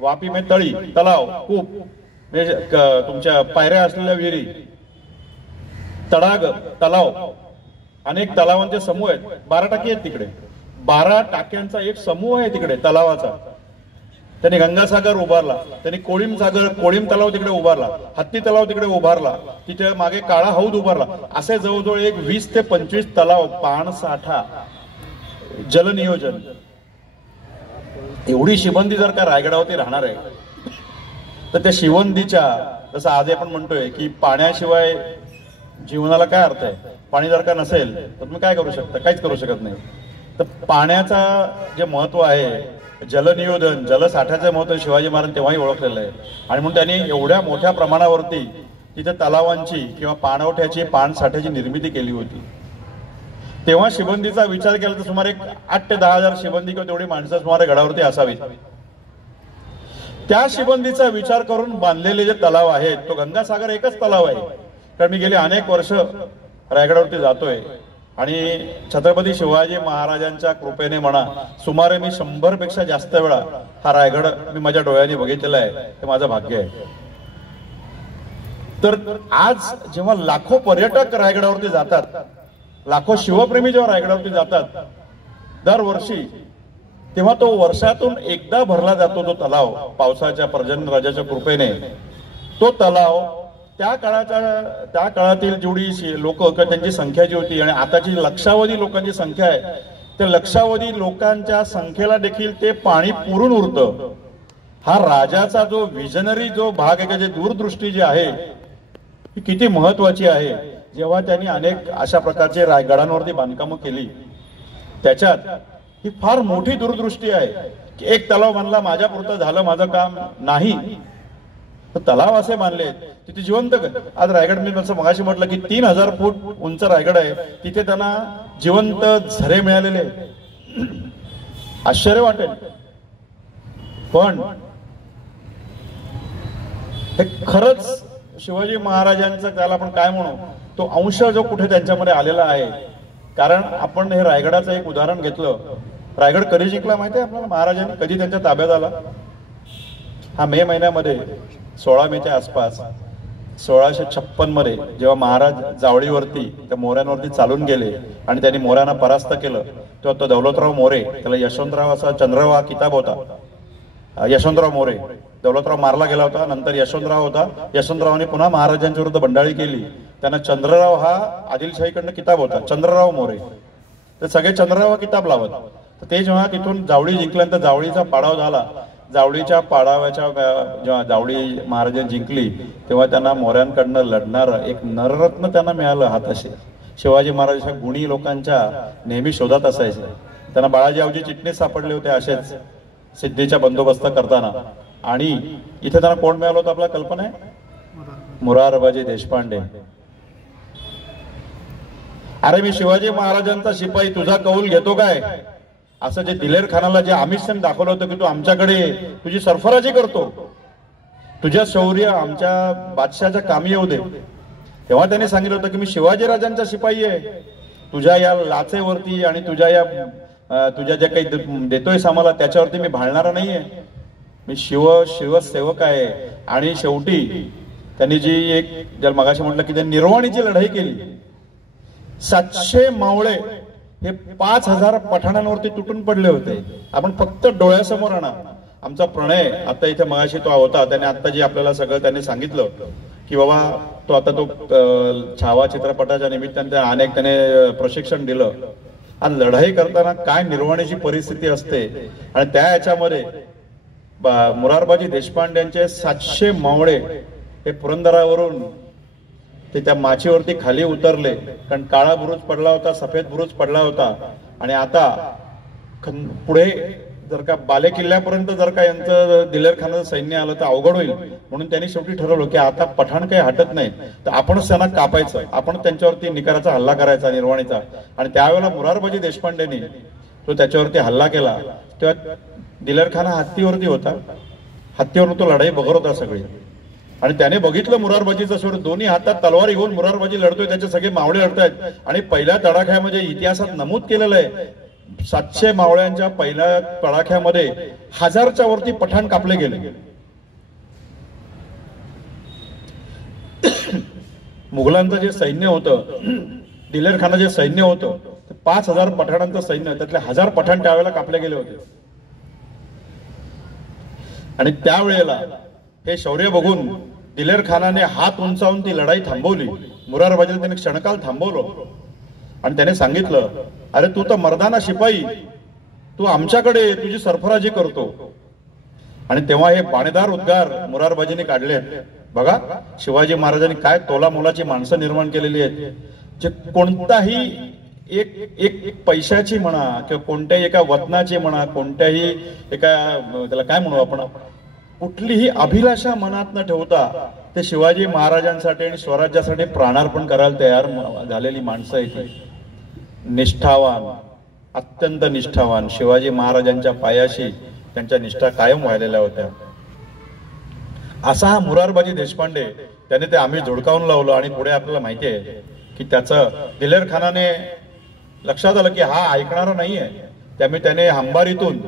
वापी में तळी तलाव, कूप म्हणजे तुमच्या पायऱ्या असलेल्या विहिरी, तडाग तलाव, अनेक तलावांचे समूह आहेत. 12 टाकी आहेत तिकडे. 12 टाक्यांचा एक समूह आहे तिकडे तलावाचा. त्यांनी गंगासागर उभारला, त्यांनी कोळीम तलाव तिकडे उभारला, हत्ती तलाव तिकडे उभारला, तिथे मागे काळा हौद उभारला. असे जवळजवळ एक 20 ते 25 तलाव, पाणसाठा, जलनियोजन, एवढी शिबंदी जर का रायगडावरती राहणार आहे तर त्या शिवंदीच्या, जसं आज आपण म्हणतोय की पाण्याशिवाय जीवनाला काय अर्थ आहे, पाणी जर का नसेल तर तुम्ही काय करू शकता? काहीच करू शकत नाही. तर पाण्याचा जे महत्व आहे, जलनियोजन, जलसाठ्याचं महत्व शिवाजी महाराज तेव्हाही ओळखलेलं आहे. आणि म्हणून त्यांनी एवढ्या मोठ्या प्रमाणावरती तिथे तलावांची किंवा पाणवठ्याची, पाणसाठ्याची निर्मिती केली होती. तेव्हा शिबंदीचा विचार केला तर सुमारे 8 ते 10 हजार शिबंदी किंवा तेवढी माणसं सुमारे गडावरती असावीत. त्या शिबंदीचा विचार करून बांधलेले जे तलाव आहेत, तो गंगासागर एकच तलाव आहे. कारण मी गेली अनेक वर्ष रायगडावरती जातोय आणि छत्रपती शिवाजी महाराजांच्या कृपेने म्हणा सुमारे मी 100 पेक्षा जास्त वेळा हा रायगड मी माझ्या डोळ्यांनी बघितलेला आहे. हे माझं भाग्य आहे. तर आज जेव्हा लाखो पर्यटक रायगडावरती जातात, लाखो शिवप्रेमी जेव्हा रायगडावरती जातात दरवर्षी, तेव्हा तो वर्षातून एकदा भरला जातो तो तलाव. पावसाच्या पर्जन्यराजाच्या कृपेने तो तलाव त्या काळातील जेवढी लोक किंवा त्यांची संख्या जी होती आणि आताची लक्षावधी लोकांची संख्या आहे, त्या लक्षावधी लोकांच्या संख्येला देखील ते पाणी पुरून उरतं. हा राजाचा जो विजनरी जो भाग आहे, जे दूरदृष्टी जी आहे ही किती महत्वाची आहे. जेव्हा त्यांनी अनेक अशा प्रकारचे रायगडांवरती बांधकामं केली, त्याच्यात ही फार मोठी दूरदृष्टी आहे की एक तलाव बांधला, माझ्या पुरतं झालं, माझं काम नाही. तलाव असे बांधले तिथे जिवंत. आज रायगड मी मगाशी म्हटलं की 3000 फूट उंच रायगड आहे, तिथे त्यांना जिवंत झरे मिळालेले. आश्चर्य वाटेल, पण हे खरंच शिवाजी महाराजांचा, त्याला आपण काय म्हणू, तो अंश जो कुठे त्यांच्यामध्ये आलेला आहे. कारण आपण हे रायगडाचं एक उदाहरण घेतलं. रायगड कधी जिंकला माहिती आहे आपल्याला महाराजांनी? कधी त्यांच्या ताब्यात आला? हा मे महिन्यामध्ये 16 मेच्या आसपास 1656 मध्ये जेव्हा महाराज जावळीवरती त्या मोऱ्यांवरती चालून गेले आणि त्यांनी मोऱ्यांना परास्त केलं, तेव्हा तो दौलतराव मोरे, त्याला यशवंतराव असा चंद्रराव हा किताब होता, यशवंतराव मोरे. दौलतराव मारला गेला होता, नंतर यशवंतराव होता. यशवंतरावांनी पुन्हा महाराजांच्या विरुद्ध बंडाळी केली, त्यांना चंद्रराव हा आदिलशाहीकडनं किताब होता, चंद्रराव मोरे. तर सगळे चंद्रराव हा किताब लावत. तर ते जेव्हा तिथून जावळी जिंकल्यानंतर जावळीचा पाडाव झाला, जावळीच्या पाडाव्याच्या जेव्हा जावळी महाराजांनी जिंकली तेव्हा त्यांना मोऱ्यांकडनं लढणार एक नररत्न त्यांना मिळालं हाताशी. शिवाजी महाराजांच्या गुणी लोकांच्या नेहमी शोधात असायचे. त्यांना बाळाजीरावजी चिटणीस सापडले होते असेच सिद्धीच्या बंदोबस्त करताना, आणि इथे त्यांना कोण मिळालं होतं आपल्याला कल्पना आहे? मुरारबाजी देशपांडे. अरे मी शिवाजी महाराजांचा शिपाई, तुझा कौल घेतो काय? असं जे दिलेर खानाला जे आमिषाने दाखवलं होतं की तू आमच्याकडे तुझी सरफराजी करतो, तुझ्या शौर्य आमच्या बादशाच्या कामी येऊ दे, तेव्हा त्यांनी सांगितलं होतं की मी शिवाजी राजांचा शिपाई आहे. तुझ्या या लाचेवरती आणि तुझ्या जे काही देतोयस आम्हाला त्याच्यावरती मी भाळणारा नाहीये. मी शिवसेवक आहे. आणि शेवटी त्यांनी जी एक ज्याला मगाशी म्हटलं की त्यांनी निर्वाणीची लढाई केली. 700 मावळे हे 5000 पठाणांवरती तुटून पडले होते. आपण फक्त डोळ्यासमोर आणा. आमचा प्रणय आता इथे मगाशी तो होता, त्याने आता जी आपल्याला सगळं त्यांनी सांगितलं की बाबा तो आता तो छावा चित्रपटाच्या निमित्ताने अनेक त्याने प्रशिक्षण दिलं. आणि लढाई करताना काय निर्वाणीची परिस्थिती असते, आणि त्या याच्यामध्ये मुरारबाजी देशपांड्यांचे 700 मावळे हे पुरंदरावरून ते त्या माचीवरती खाली उतरले, कारण काळा बुरुज पडला होता, सफेद बुरुज पडला होता. आणि आता पुढे जर का बाले किल्ल्यापर्यंत जर का यांचं दिलेर खानाचं सैन्य आलं तर अवघड होईल, म्हणून त्यांनी शेवटी ठरवलं की आता पठाण काही हटत नाही तर आपणच त्यांना कापायचं, आपण त्यांच्यावरती निकाराचा हल्ला करायचा, निर्वाणीचा. आणि त्यावेळेला मुरारबाजी देशपांडेंनी तो त्याच्यावरती हल्ला केला. तेव्हा दिलेर खान हत्तीवरती होता, हत्तीवरून तो लढाई बघत होता सगळी. आणि त्याने बघितलं मुरारबाजीचं शौर्य, दोन्ही हातात तलवार घेऊन मुरारबाजी लढतोय, त्याचे सगळे मावळे लढतायत. आणि पहिल्या तडाख्यामध्ये इतिहासात नमूद केलेलं आहे 700 मावळ्यांच्या पहिल्या तडाख्यामध्ये 1000च्या वरती पठाण कापले गेले. मुघलांचं जे सैन्य होतं, दिलेर खानाचं जे सैन्य होतं, 5000 पठाणांचं सैन्य, त्यातले 1000 पठाण त्यावेळेला कापले गेले होते. आणि त्यावेळेला हे शौर्य बघून दिलेर खानाने हात उंचावून ती लढाई थांबवली. मुरारबाजीला त्याने क्षणकाल थांबवलं आणि त्याने सांगितलं, अरे तू तर मर्दाना शिपाई, तू आमच्याकडे तुझी सरफराजी करतो. आणि तेव्हा हे बाणेदार उद्गार मुरारबाजीने काढले. बघा शिवाजी महाराजांनी काय तोला मोलाची माणसं निर्माण केलेली आहेत, जे कोणताही एक पैशाची म्हणा किंवा कोणत्याही एका वतनाची म्हणा, कोणत्याही एका त्याला काय म्हणू आपण, कुठलीही अभिलाषा मनात न ठेवता ते शिवाजी महाराजांसाठी आणि स्वराज्यासाठी प्राणार्पण करायला तयार झालेली माणसं आहेत. निष्ठावान, अत्यंत निष्ठावान. शिवाजी महाराजांच्या पायाशी त्यांच्या निष्ठा कायम व्हायलेल्या होत्या. असा हा मुरारबाजी देशपांडे, त्याने ते आम्ही झुडकावून लावलं. आणि पुढे आपल्याला माहिती आहे की त्याचं दिलेर खानाने लक्षात आलं की हा ऐकणारा नाहीये. त्यामुळे त्याने अंबारीतून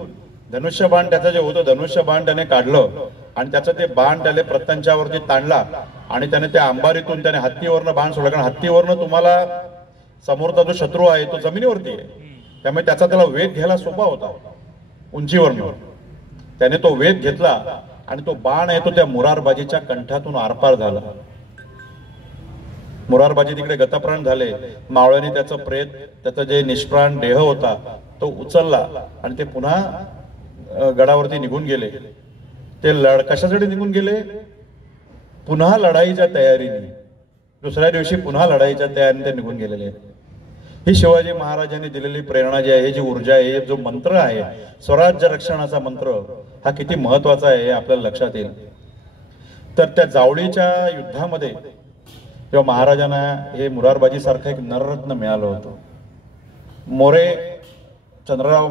धनुष्यबाण, त्याचं जे होतं धनुष्यबाण त्याने काढलं आणि त्याचं ते बाण त्याने प्रत्यंच्यावरती ताणला. आणि त्याने त्या अंबारीतून त्याने हत्तीवरनं बाण सोडला, कारण हत्तीवरनं तुम्हाला समोरचा जो शत्रू आहे तो जमिनीवरती आहे, त्यामुळे त्याला वेध घ्यायला सोपा होता उंचीवरनं. त्याने तो वेध घेतला आणि तो बाण आहे तो त्या मुरारबाजीच्या कंठातून आरपार झाला. मुरारबाजी तिकडे गतप्राण झाले. मावळ्याने त्याचं प्रेत, त्याचा जे निष्प्राण देह होता तो उचलला आणि ते पुन्हा गडावरती निघून गेले. ते कशासाठी निघून गेले? पुन्हा लढाईच्या तयारीने. दुसऱ्या दिवशी पुन्हा लढाईच्या तयारीने ते निघून गेलेले. ही शिवाजी महाराजांनी दिलेली प्रेरणा जी आहे, जी ऊर्जा आहे, जो मंत्र आहे स्वराज्य रक्षणाचा मंत्र, हा किती महत्वाचा आहे हे आपल्याला लक्षात येईल. तर त्या जावळीच्या युद्धामध्ये जेव्हा महाराजांना हे मुरारबाजी सारखं एक नररत्न मिळालं होतं. मोरे चंद्रराव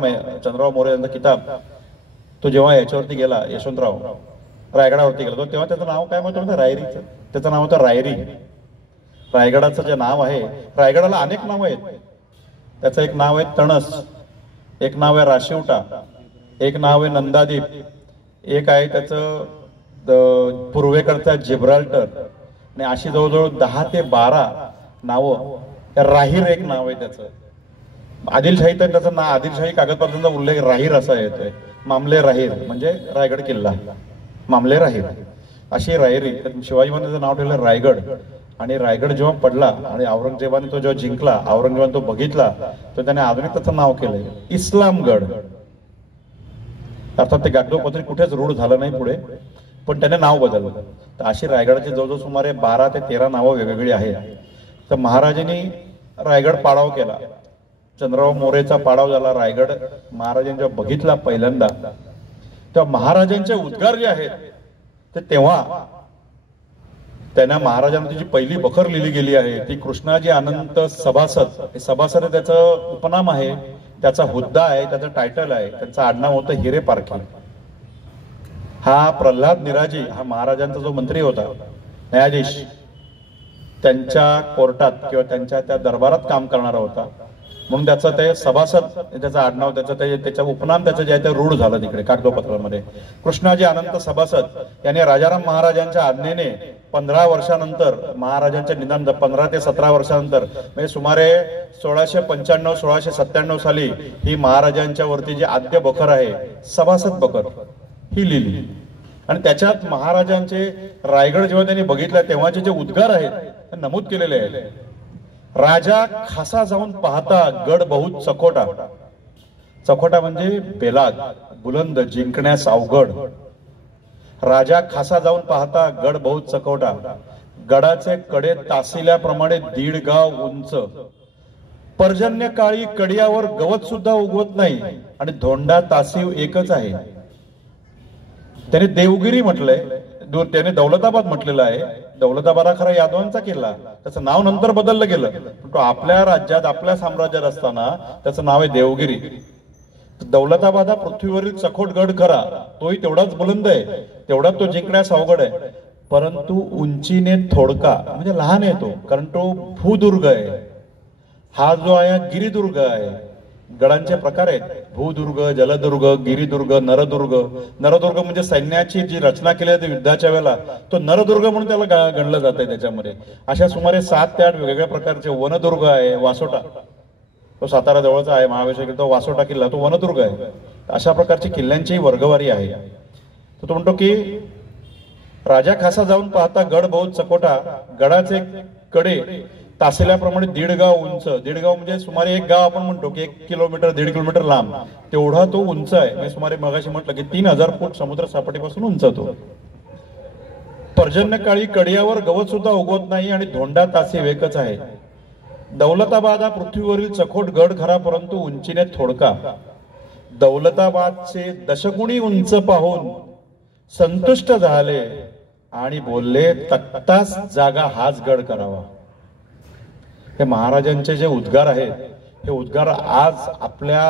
मोरे यांचा किताब, तो जेव्हा याच्यावरती गेला, यशवंतराव रायगडावरती गेला, तो तेव्हा त्याचं नाव काय म्हणतो? रायरीचं. त्याचं नाव होतं रायरी. रायगडाचं जे नाव आहे, रायगडाला अनेक नाव आहेत. त्याचं एक नाव आहे तणस, एक नाव आहे राशिवटा, एक नाव आहे नंदादीप, एक आहे त्याचं पूर्वेकडचा जिब्राल्टर, आणि अशी जवळजवळ 10 ते 12 नावं. राहीर एक नाव आहे त्याचं. आदिलशाही तर त्याचं नाव, आदिलशाही कागदपत्रांचा उल्लेख राहीर असा येतोय. मामले राहीर म्हणजे रायगड किल्ला, मामले राहीर अशी रायरी. शिवाजी महाराजांचं नाव ठेवलं रायगड. आणि रायगड जेव्हा पडला आणि औरंगजेबाने तो जेव्हा जिंकला, औरंगजेबाने तो बघितला, तर त्याने आधुनिक त्याचं नाव केलंय इस्लामगड. अर्थात ते गाठोपत्री कुठेच रूढ झालं नाही पुढे, पण त्याने नाव बदललं. तर अशी रायगडाची जवळजवळ सुमारे 12 ते 13 नावं वेगवेगळी आहेत. तर महाराजांनी रायगड पाडाव केला. चंद्रराव मोरेचा पाडाव झाला, रायगड महाराजांच्या बघितला पहिल्यांदा, तेव्हा महाराजांचे उद्गार जे आहेत ते तेव्हा त्यांना महाराजांनी जी पहिली बखर लिहिली गेली आहे ती कृष्णाजी अनंत सभासद. सभासद त्याचं उपनाम आहे, त्याचा हुद्दा आहे, त्याचं टायटल आहे, त्यांचं आडनाव होतं हिरे पारखी. हा प्रल्हाद निराजी हा महाराजांचा जो मंत्री होता, न्यायाधीश, त्यांच्या कोर्टात किंवा त्यांच्या त्या दरबारात काम करणारा होता, म्हणून त्याचं ते सभासद त्याचं आडनाव, त्याचं उपनाम त्याचं जे आहे ते रूढ झालं तिकडे कागदोपत्रामध्ये. कृष्णाजी अनंत सभासद यांनी राजाराम महाराजांच्या आज्ञेने 15 वर्षानंतर महाराजांच्या निदान 15 ते 17 वर्षानंतर म्हणजे सुमारे 1695-1697 साली ही महाराजांच्या वरती जी आद्य बखर आहे सभासद बखर ही लिहिली. आणि त्याच्यात महाराजांचे रायगड जेव्हा त्यांनी बघितला तेव्हाचे जे उद्गार आहेत ते नमूद केलेले आहेत. राजा खासा जाऊन पाहता गड बहुत चकोटा. चकोटा म्हणजे बेलाग, बुलंद, जिंकण्यास अवघड. राजा खासा जाऊन पाहता गड बहुत चकोटा. गडाचे कडे तासिल्याप्रमाणे 1.5 गाव उंच. पर्जन्य काळी कडियावर गवत सुद्धा उगवत नाही आणि धोंडा तासीव एकच आहे. त्याने देवगिरी म्हटलंय, त्याने दौलताबाद म्हटलेलं आहे. दौलताबाद हा खरा यादवांचा किल्ला, त्याचं नाव नंतर बदललं गेलं, पण तो आपल्या राज्यात आपल्या साम्राज्यात असताना त्याचं नाव आहे देवगिरी. दौलताबाद हा पृथ्वीवरील चखोट गड खरा, तोही तेवढाच बुलंद आहे, तेवढाच तो जिंकण्यास अवघड आहे, परंतु उंचीने थोडका म्हणजे लहान आहे तो, कारण तो भूदुर्ग आहे. हा जो आहे गिरिदुर्ग आहे. गडांचे प्रकार आहेत, भूदुर्ग, जलदुर्ग, गिरिदुर्ग, नरदुर्ग. नरदुर्ग म्हणजे सैन्याची जी रचना केली जाते युद्धाच्या वेळेला तो नरदुर्ग म्हणून त्याला गणलं जात आहे. त्याच्यामध्ये अशा सुमारे 7 ते 8 वेगवेगळ्या प्रकारचे. वनदुर्ग आहे, वासोटा, तो सातारा जवळचा आहे, महाबळेश्वर, तो वासोटा किल्ला, तो वनदुर्ग आहे. अशा प्रकारची किल्ल्यांची वर्गवारी आहे. तो म्हणतो की राजा खासा जाऊन पाहता गड बहुत चकोटा. गडाचे कडे तासिल्याप्रमाणे 1.5 गाव उंच. 1.5 गाव म्हणजे सुमारे 1 गाव आपण म्हणतो की 1 किलोमीटर 1.5 किलोमीटर लांब, तेवढा तो उंच आहे. म्हणजे सुमारे मगाशी म्हटलं की 3000 फूट समुद्र सपाटीपासून उंच तो. पर्जन्य काळी कडियावर गवत सुद्धा उगवत नाही आणि धोंडा तासी एकच आहे. दौलताबाद हा पृथ्वीवरील चखोट गड खरा, परंतु उंचीने थोडका. दौलताबादचे दशगुणी उंच पाहून संतुष्ट झाले आणि बोलले तख्तास जागा हाच गड करावा. हे महाराजांचे जे उद्गार आहेत हे उद्गार आज आपल्या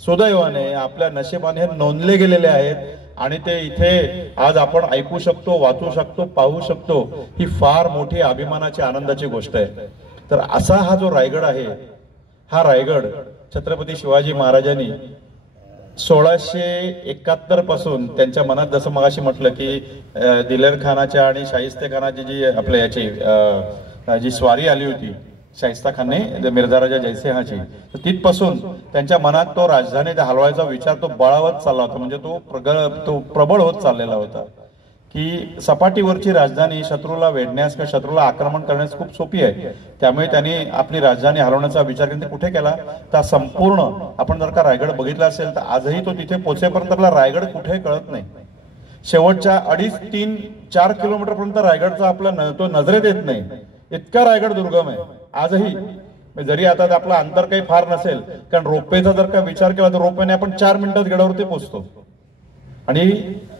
सुदैवाने, आपल्या नशिबाने नोंदले गेलेले आहेत आणि ते इथे आज आपण ऐकू शकतो, वाचू शकतो, पाहू शकतो. ही फार मोठी अभिमानाची, आनंदाची गोष्ट आहे. तर असा हा जो रायगड आहे, हा रायगड छत्रपती शिवाजी महाराजांनी 1671 पासून त्यांच्या मनात, जसं मगाशी म्हटलं की दिलेर खानाच्या आणि शाहिस्ते खानाची जी आपल्या याची जी स्वारी आली होती शाहिस्ता खानने मिर्झा राजा जयसिंहाची, तर तिथपासून त्यांच्या मनात तो राजधानी हलवायचा विचार तो बळावत चालला होता. म्हणजे तो प्रबळ होत चाललेला होता की सपाटीवरची राजधानी शत्रूला वेढण्यास किंवा शत्रूला आक्रमण करण्यास खूप सोपी आहे. त्यामुळे त्यांनी आपली राजधानी हलवण्याचा विचार कुठे केला तर संपूर्ण आपण जर का रायगड बघितला असेल तर आजही तो तिथे पोहोचेपर्यंत आपला रायगड कुठे कळत नाही. शेवटच्या 2.5, 3, 4 किलोमीटर पर्यंत रायगडचा आपला तो नजरेत येत नाही, इतका रायगड दुर्गम आहे आजही. जरी आता आपला अंतर काही फार नसेल, कारण रोपवेचा जर का विचार केला तर रोपवेने आपण 4 मिनिटात गडावरती पोहोचतो आणि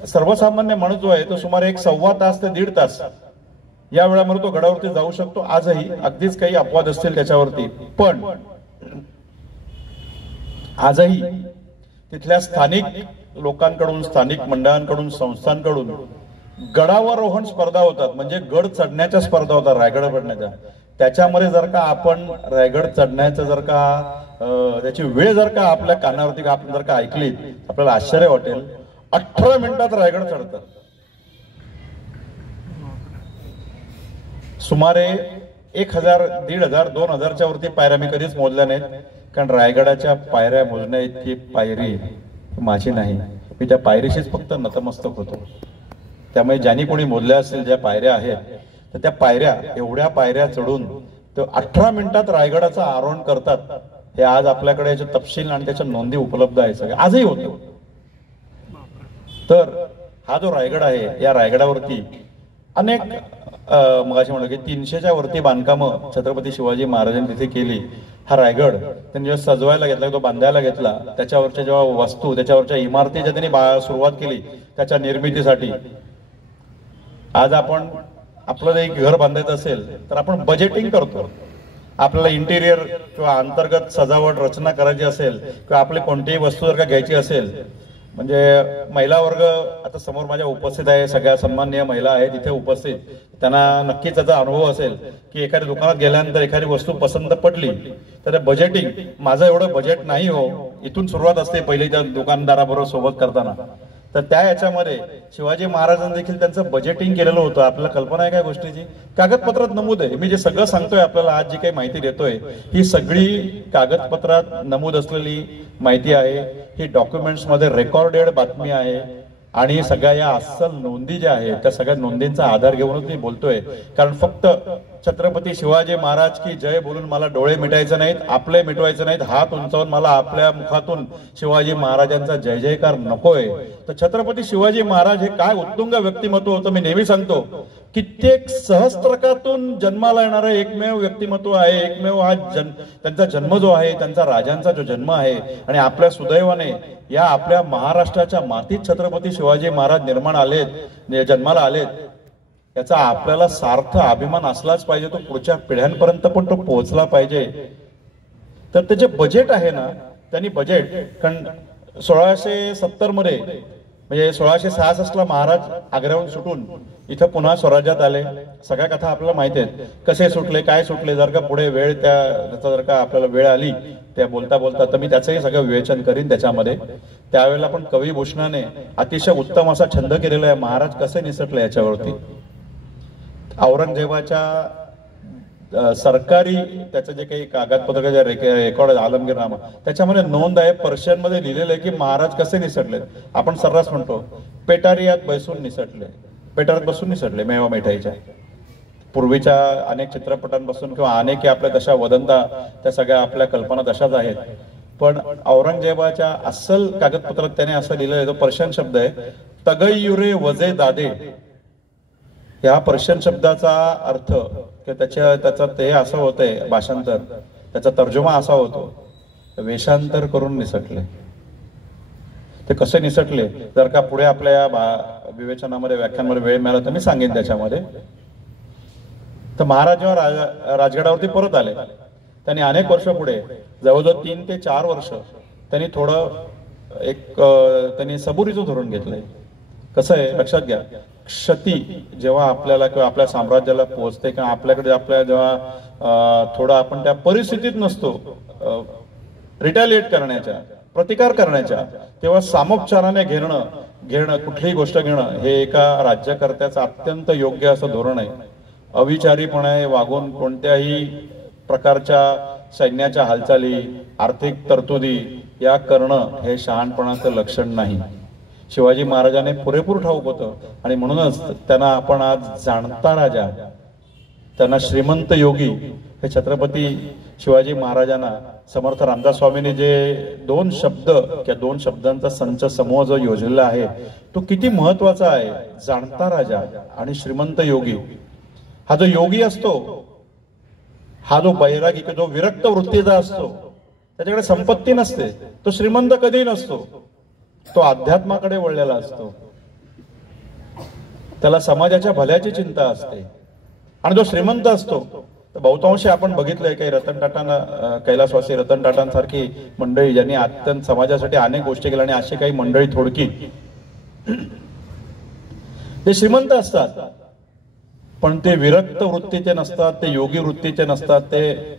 सर्वसामान्य माणूस जो आहे तो सुमारे 1.25 तास ते 1.5 तास या वेळामध्ये तो गडावरती जाऊ शकतो आजही. अगदीच काही अपवाद असतील त्याच्यावरती, पण आजही तिथल्या स्थानिक लोकांकडून, स्थानिक मंडळांकडून, संस्थांकडून गडावरोहण स्पर्धा होतात. म्हणजे गड चढण्याच्या स्पर्धा होतात रायगड चढण्याच्या. त्याच्यामध्ये जर का आपण रायगड चढण्याचं जर का त्याची वेळ जर का आपल्या कानावरती आपण जर का ऐकली आपल्याला आश्चर्य वाटेल. 18 मिनिटात रायगड चढतात. सुमारे 1000, 1500, 2000च्या वरती पायऱ्या मी कधीच मोजल्या नाहीत, कारण रायगडाच्या पायऱ्या मोजण्या इतकी पायरी माझी नाही. मी त्या पायरीशीच फक्त नतमस्तक होतो. त्यामुळे ज्यांनी कोणी मोजल्या असतील ज्या पायऱ्या आहेत, तर त्या पायऱ्या, एवढ्या पायऱ्या चढून तो 18 मिनिटात रायगडाचं आरोहण करतात. हे आज आपल्याकडे याचे तपशील आणि त्याच्या नोंदी उपलब्ध आहे, सगळे आजही होतो. तर हा जो रायगड आहे, या रायगडावरती अनेक मगाशी म्हणलं की 300च्या वरती बांधकामं छत्रपती शिवाजी महाराजांनी तिथे केली. हा रायगड त्यांनी जेव्हा सजवायला घेतला, तो बांधायला घेतला, त्याच्यावरच्या जेव्हा वस्तू, त्याच्यावरच्या इमारती ज्या त्यांनी सुरुवात केली त्याच्या निर्मितीसाठी, आज आपण आपलं एक घर बांधायचं असेल तर आपण बजेटिंग करतो. आपल्याला इंटिरियर किंवा अंतर्गत सजावट रचना करायची असेल किंवा आपली कोणतीही वस्तू जर का घ्यायची असेल, म्हणजे महिला वर्ग आता समोर माझ्या उपस्थित आहे, सगळ्या सन्माननीय महिला आहेत इथे उपस्थित, त्यांना नक्कीच त्याचा अनुभव असेल की एखाद्या दुकानात गेल्यानंतर एखादी वस्तू पसंत पडली तर बजेटिंग, माझं एवढं बजेट नाही हो, इथून सुरुवात असते पहिली त्या दुकानदाराबरोबर सोबत करताना. तर त्या याच्यामध्ये शिवाजी महाराजांनी देखील त्यांचं बजेटिंग केलेलं होतं. आपल्याला कल्पना आहे काय गोष्टीची? कागदपत्रात नमूद आहे. मी जे सगळं सांगतोय आपल्याला, आज जी काही माहिती देतोय ही सगळी कागदपत्रात नमूद असलेली माहिती आहे. ही डॉक्युमेंट्स मध्ये रेकॉर्डेड बातमी आहे आणि सगळ्या या अस्सल नोंदी ज्या आहेत त्या सगळ्या नोंदींचा आधार घेऊनच मी बोलतोय. कारण फक्त छत्रपती शिवाजी महाराज की जय बोलून मला डोळे मिटायचे नाहीत, आपले मिटवायचे नाहीत, हात उंचावून मला आपल्या मुखातून शिवाजी महाराजांचा जय जयकार नकोय. तर छत्रपती शिवाजी महाराज हे काय उत्तुंग व्यक्तिमत्व होतं. मी नेहमी सांगतो, कित्येक सहस्त्रकातून जन्माला येणारं एकमेव व्यक्तिमत्व आहे, एकमेव हा त्यांचा जन्म जो आहे, त्यांचा राजांचा जो जन्म आहे. आणि आपल्या सुदैवाने या आपल्या महाराष्ट्राच्या मातीत छत्रपती शिवाजी महाराज निर्माण आलेत, जन्माला आलेत. याचा आपल्याला सार्थ अभिमान असलाच पाहिजे. तो पुढच्या पिढ्यांपर्यंत पण तो पोहोचला पाहिजे. तर त्याचे बजेट आहे ना, त्यांनी बजेट, कारण 1670 मध्ये म्हणजे 1666 ला महाराज आग्र्याहून सुटून इथं पुन्हा स्वराज्यात आले. सगळ्या कथा आपल्याला माहिती आहेत, कसे सुटले, काय सुटले. जर का पुढे वेळ त्याचा जर का आपल्याला वेळ आली त्या बोलता बोलता तर मी त्याचंही सगळं विवेचन करीन त्याच्यामध्ये. त्यावेळेला पण कवी भूषणाने अतिशय उत्तम असा छंद केलेला आहे, महाराज कसे निसटले याच्यावरती. औरंगजेबाच्या सरकारी त्याचं जे काही कागदपत्र जे रेकॉर्ड आलमगीरनामा त्याच्यामध्ये नोंद आहे, पर्शियन मध्ये लिहिलेलं आहे की महाराज कसे निसटले. आपण सर्रास म्हणतो पेटारियात बसून निसटले, पेटारात बसून निसटले मेवा मिठाईच्या. पूर्वीच्या अनेक चित्रपटांपासून किंवा अनेक आपल्या तशा वदंता त्या सगळ्या आपल्या कल्पना तशाच आहेत. पण औरंगजेबाच्या अस्सल कागदपत्रात त्याने असं लिहिलं आहे, तो पर्शियन शब्द आहे, तगैयुरे वजे दादे. या पर्शियन शब्दाचा अर्थ त्याचं ते असं होतंय, भाषांतर त्याचा तर्जुमा असा होतो, वेषांतर करून निसटले. ते कसे निसटले जर का पुढे आपल्या विवेचनामध्ये व्याख्यानामध्ये वेळ मिळाला तर मी सांगेन त्याच्यामध्ये. तर महाराज जेव्हा राजगडावरती परत आले, त्यांनी अनेक वर्ष पुढे जवळजवळ 3 ते 4 वर्ष त्यांनी थोडं त्यांनी सबुरीचं धोरण घेतलंय. कसं आहे लक्षात घ्या, क्षती जेव्हा आपल्याला किंवा आपल्या साम्राज्याला पोहोचते किंवा आपल्याकडे आपल्या जेव्हा थोडा आपण त्या परिस्थितीत नसतो रिटॅलिएट करण्याच्या, प्रतिकार करण्याच्या, तेव्हा सामोपचाराने घेणं कुठलीही गोष्ट घेणं हे एका राज्यकर्त्याचं अत्यंत योग्य असं धोरण आहे. अविचारीपणे वागून कोणत्याही प्रकारच्या सैन्याच्या हालचाली, आर्थिक तरतुदी या करणं हे शहाणपणाचं लक्षण नाही. शिवाजी महाराजांनी पुरेपूर ठाऊक होतं आणि म्हणूनच त्यांना आपण आज जाणता राजा, त्यांना श्रीमंत योगी हे छत्रपती शिवाजी महाराजांना समर्थ रामदास स्वामींनी जे 2 शब्द किंवा 2 शब्दांचा संच समूह जो योजलेला आहे तो किती महत्वाचा आहे. जाणता राजा आणि श्रीमंत योगी. हा जो योगी असतो, हा जो बैरागी किंवा जो विरक्त वृत्तीचा असतो, त्याच्याकडे संपत्ती नसते, तो श्रीमंत कधी नसतो, तो अध्यात्माकडे वळलेला असतो, त्याला समाजाच्या भल्याची चिंता असते. आणि जो श्रीमंत असतो तर बहुतांशी आपण बघितलंय काही रतन टाटांना, कैलासवासी रतन टाटांसारखी मंडळी ज्यांनी अत्यंत समाजासाठी अनेक गोष्टी केल्या, आणि अशी काही मंडळी थोडकी ते श्रीमंत असतात पण ते विरक्त वृत्तीचे नसतात, ते योगी वृत्तीचे नसतात, ते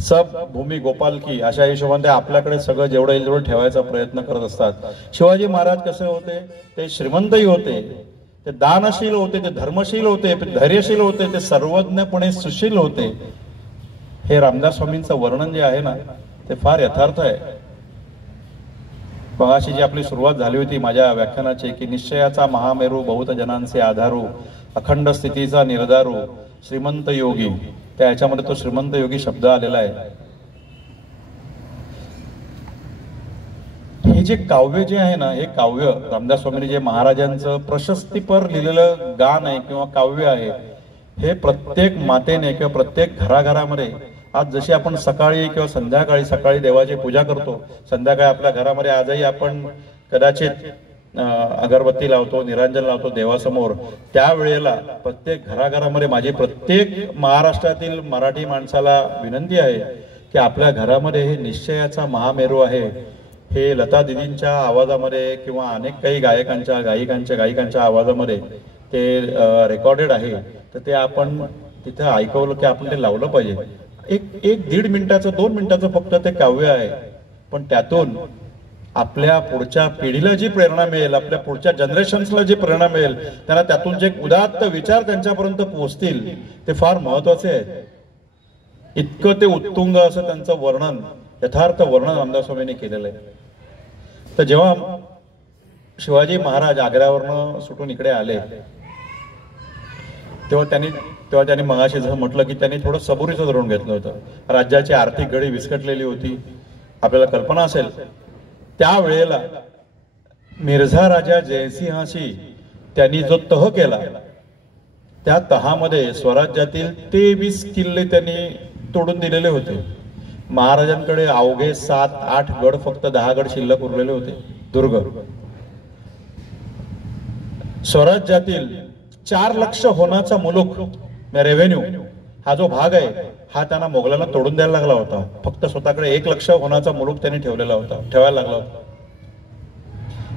सब भूमी गोपाल की अशा हिशोबाने आपल्याकडे सगळं जेवढं येईल तेवढं ठेवायचा प्रयत्न करत असतात. शिवाजी महाराज कसे होते, ते श्रीमंतही होते, ते दानशील होते, ते धर्मशील होते, ते धैर्यशील होते, ते सर्वज्ञपणे सुशील होते. हे रामदास स्वामींचं वर्णन जे आहे ना ते फार यथार्थ आहे. मगाशी जी आपली सुरुवात झाली होती माझ्या व्याख्यानाची की निश्चयाचा महामेरू बहुत जनांचे आधारू, अखंड स्थितीचा निर्धारू, श्रीमंत योगी, त्या याच्यामध्ये तो श्रीमंत योगी शब्द आलेला आहे. हे जे काव्य जे आहे ना, हे काव्य रामदास स्वामींनी जे महाराजांचं प्रशस्तीपर लिहिलेलं गान आहे किंवा काव्य आहे, हे प्रत्येक मातेने किंवा प्रत्येक घराघरामध्ये आज जशी आपण सकाळी किंवा संध्याकाळी, सकाळी देवाची पूजा करतो, संध्याकाळी आपल्या घरामध्ये आजही आपण कदाचित अगरबत्ती लावतो, निरांजन लावतो देवासमोर, त्यावेळेला प्रत्येक घराघरामध्ये माझी प्रत्येक महाराष्ट्रातील मराठी माणसाला विनंती आहे की आपल्या घरामध्ये हे निश्चयाचा महामेरू आहे, हे लता दिदींच्या आवाजामध्ये किंवा अनेक काही गायिकांच्या आवाजामध्ये ते रेकॉर्डेड आहे, तर ते आपण तिथे ऐकवलं की आपण ते लावलं पाहिजे. एक दीड मिनिटाचं 2 मिनिटाचं फक्त ते काव्य आहे, पण त्यातून आपल्या पुढच्या पिढीला जी प्रेरणा मिळेल, आपल्या पुढच्या जनरेशन्सला जी प्रेरणा मिळेल, त्यांना त्यातून जे उदात्त विचार त्यांच्यापर्यंत पोहोचतील, ते फार महत्वाचे आहेत. इतकं ते उत्तुंग असं त्यांचं वर्णन, यथार्थ वर्णन रामदास स्वामींनी केलेलं आहे. तर जेव्हा शिवाजी महाराज आग्र्यावरनं सुटून इकडे आले, तेव्हा त्यांनी मगाशी जसं म्हटलं की त्यांनी थोडं सबुरीचं धरून घेतलं होतं. राज्याची आर्थिक घडी विस्कटलेली होती, आपल्याला कल्पना असेल. त्यावेळेला मिर्झा राजा जयसिंहाशी त्यांनी जो तह केला, त्या तहामध्ये स्वराज्यातील 23 किल्ले त्यांनी तोडून दिलेले होते. महाराजांकडे अवघे 7-8 गड, फक्त 10 गड शिल्लक उरलेले होते, दुर्ग. स्वराज्यातील 4 लक्ष होण्याचा मुलूक रेव्हेन्यू हा जो भाग आहे, हा त्यांना मोगलांना तोडून द्यायला लागला होता. फक्त स्वतःकडे 1 लक्ष होण्याचा मुलूक त्यांनी ठेवायला लागला होता.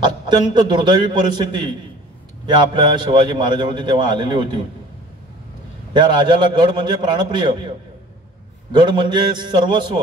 अत्यंत दुर्दैवी परिस्थिती या आपल्या शिवाजी महाराजांवरती तेव्हा आलेली होती. या राजाला गड म्हणजे प्राणप्रिय, गड म्हणजे सर्वस्व,